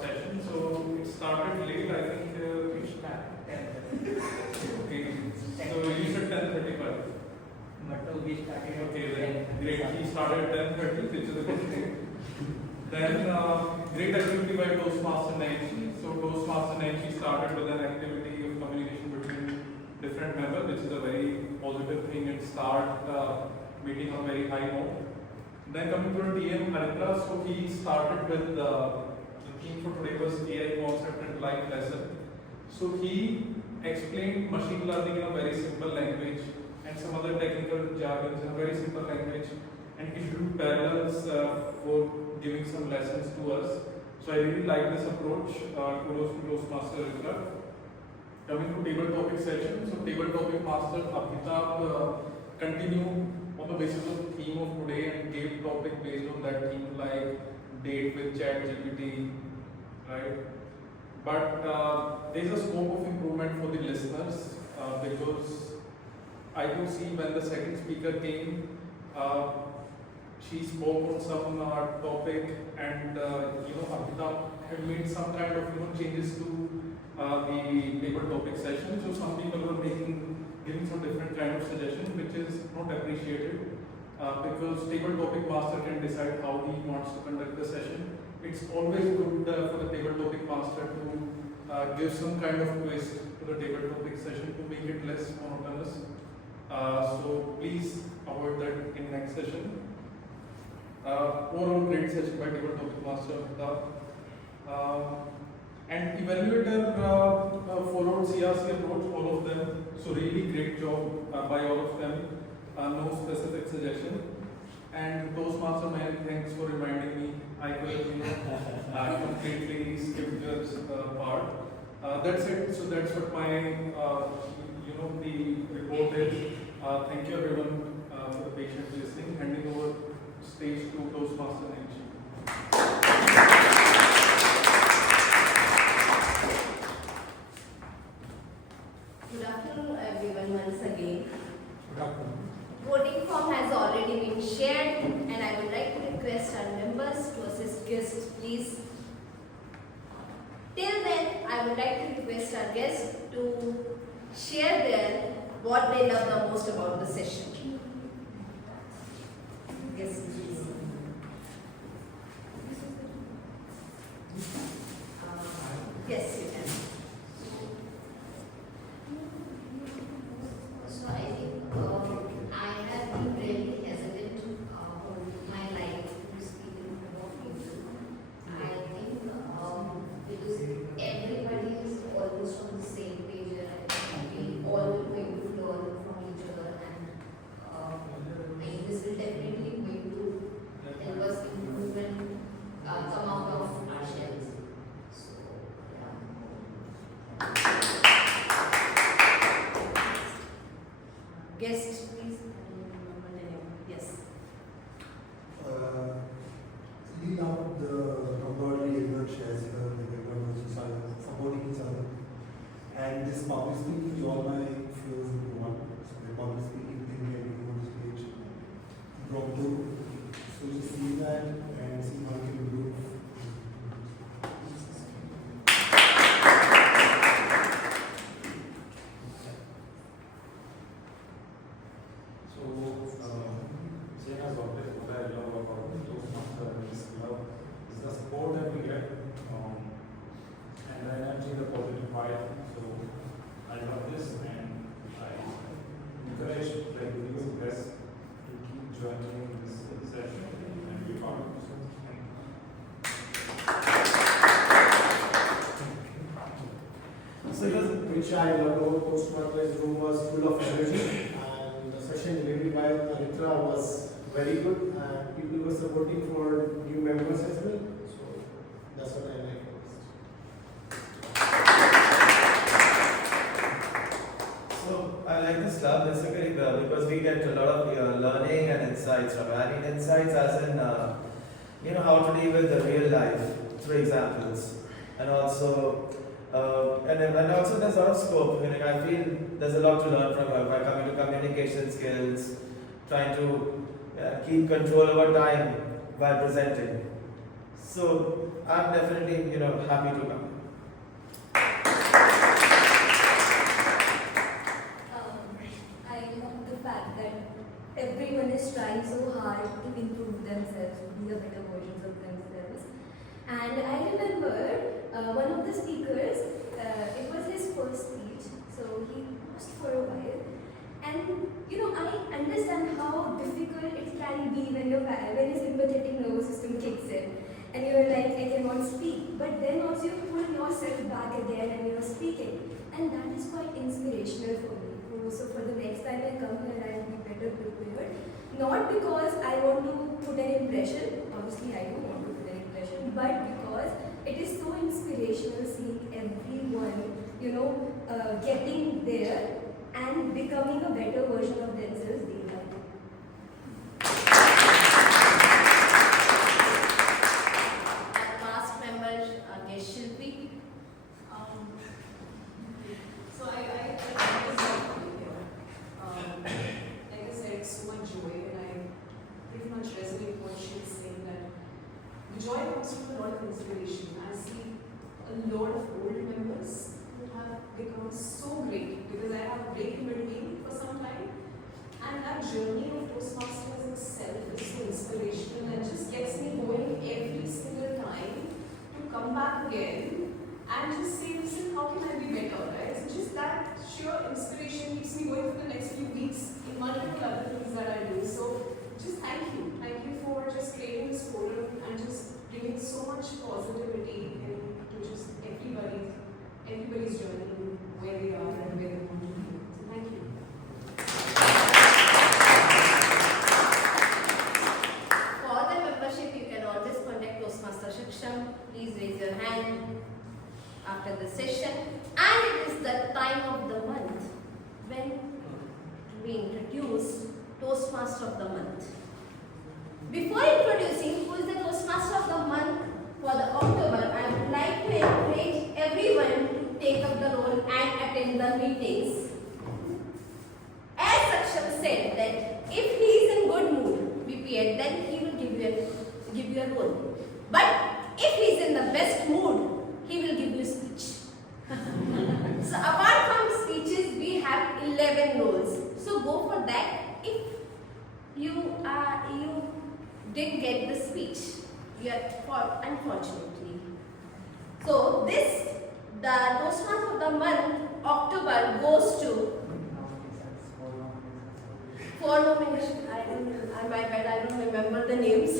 session. So it started late. I think we should have 10:30. Okay. So you said 10:35. But we started. Okay, then great. He started at 10:30, which is a good thing. Then great activity by Toastmaster Nancy. So Toastmaster Nancy started with an activity of communication between different members, which is a very positive thing, and start meeting on a very high note. Then coming to TM Haritra, so he started with the theme for today was AI concept and live lesson. So he explained machine learning in a very simple language and some other technical jargons in a very simple language, and he drew parallels for giving some lessons to us. So I really like this approach. Kudos to Toastmaster Haritra. Coming to table topic session, so table topic master Abhitab continued on the basis of the theme of today and gave topic based on that theme, like date with ChatGPT, right? But there is a scope of improvement for the listeners because I could see when the second speaker came, she spoke on some topic, and Abhitab had made some kind of changes to the table topic session. So some people were giving some different kind of suggestions, which is not appreciated because table topic master can decide how he wants to conduct the session. It's always good for the table topic master to give some kind of twist to the table topic session to make it less monotonous. So please avoid that in next session. Overall great session by table topic master. And evaluator followed CRC approach, all of them. So really great job by all of them. No specific suggestion. And Toastmaster man, thanks for reminding me. I could completely skip this part. That's it. So that's what my the report is. Thank you everyone for the patient listening. Handing over stage to Toastmaster Nancy. Good afternoon everyone once again. Good afternoon. Voting form has already been shared, and I would like to request our members to assist guests, please. Till then, I would like to request our guests to share what they love the most about the session. Yes, please. Yes, you can. So I think I have been really hesitant all my life to speak in front of people. I think because everybody is almost on the same page, and we all going to learn from each other, and I think this will definitely going to help us improve and come out of our shells. So Guests, please. Yes. Lead out the embroidery everyone shares here, everyone knows each other, supporting each other. And this public speaking is all my fears into one. So inspired. So I love this, and I encourage like the best to keep joining this session and be part of this. So which I love about Toastmasters room was full of energy, and the session delivered by Aritra was very good, and people were supporting for new members as well. So that's what I like most. So I like this club basically because we get a lot of learning and insights from it. I mean insights as in how to deal with the real life through examples, and also and also there's a lot of scope. I feel there's a lot to learn from her by coming to communication skills, trying to keep control over time while presenting. So I'm definitely happy to come. I love the fact that everyone is trying so hard to improve themselves, to be a better versions of themselves. And I remember one of the speakers, it was his first speech, so he paused for a while. And I understand how difficult it can be when your sympathetic nervous system kicks in, and you're like, I cannot speak. But then also you pull yourself back again and you're speaking, and that is quite inspirational for me. So for the next time I come here, I will be better prepared. Not because I want to put an impression, obviously I do want to put an impression, but because it is so inspirational seeing everyone, getting there and becoming a better version of themselves day by day. Our past member, Shilpi. So I like I said, it's so much joy, and I pretty much resonate with what she's saying, that the joy comes from a lot of inspiration. I see a lot of old members who have become so great because I have a great human being for some time, and that journey of Toastmasters itself is so inspirational and just gets me going every single time to come back again and just say, listen, how can I be better, right? So just that sheer inspiration keeps me going for the next few weeks in multiple other things that I do. So just thank you for just creating this forum and just bringing so much positivity into just everybody's journey, where they are and where they want to be. So thank you. For the membership, you can always contact Toastmaster Shiksham. Please raise your hand after the session. And it is the time of the month when we introduce Toastmaster of the month. Before introducing who is the Toastmaster of the month for the October, I would like to encourage everyone to take up the role and attend the meetings. As Saksham said that if he is in good mood, BPL, then he will give you a role. But if he is in the best mood, he will give you a speech. So apart from speeches, we have 11 roles. So go for that. If you didn't get the speech, unfortunately. So the Toastmaster of the month, October, goes to 4 nominations. I don't remember the names.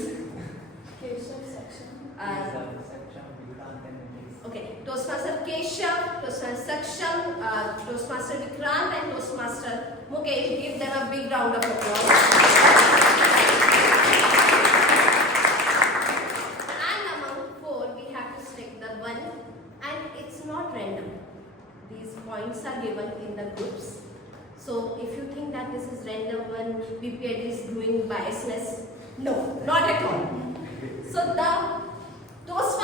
Okay, Toastmaster Keshav, Toastmaster Saksham, Toastmaster Vikrant and Toastmaster Mukesh. Give them a big round of applause. And among 4, we have to select the one, and it's not random. These points are given in the groups. So if you think that this is random when BPED is doing biasness, no, not at all. So the Toastmaster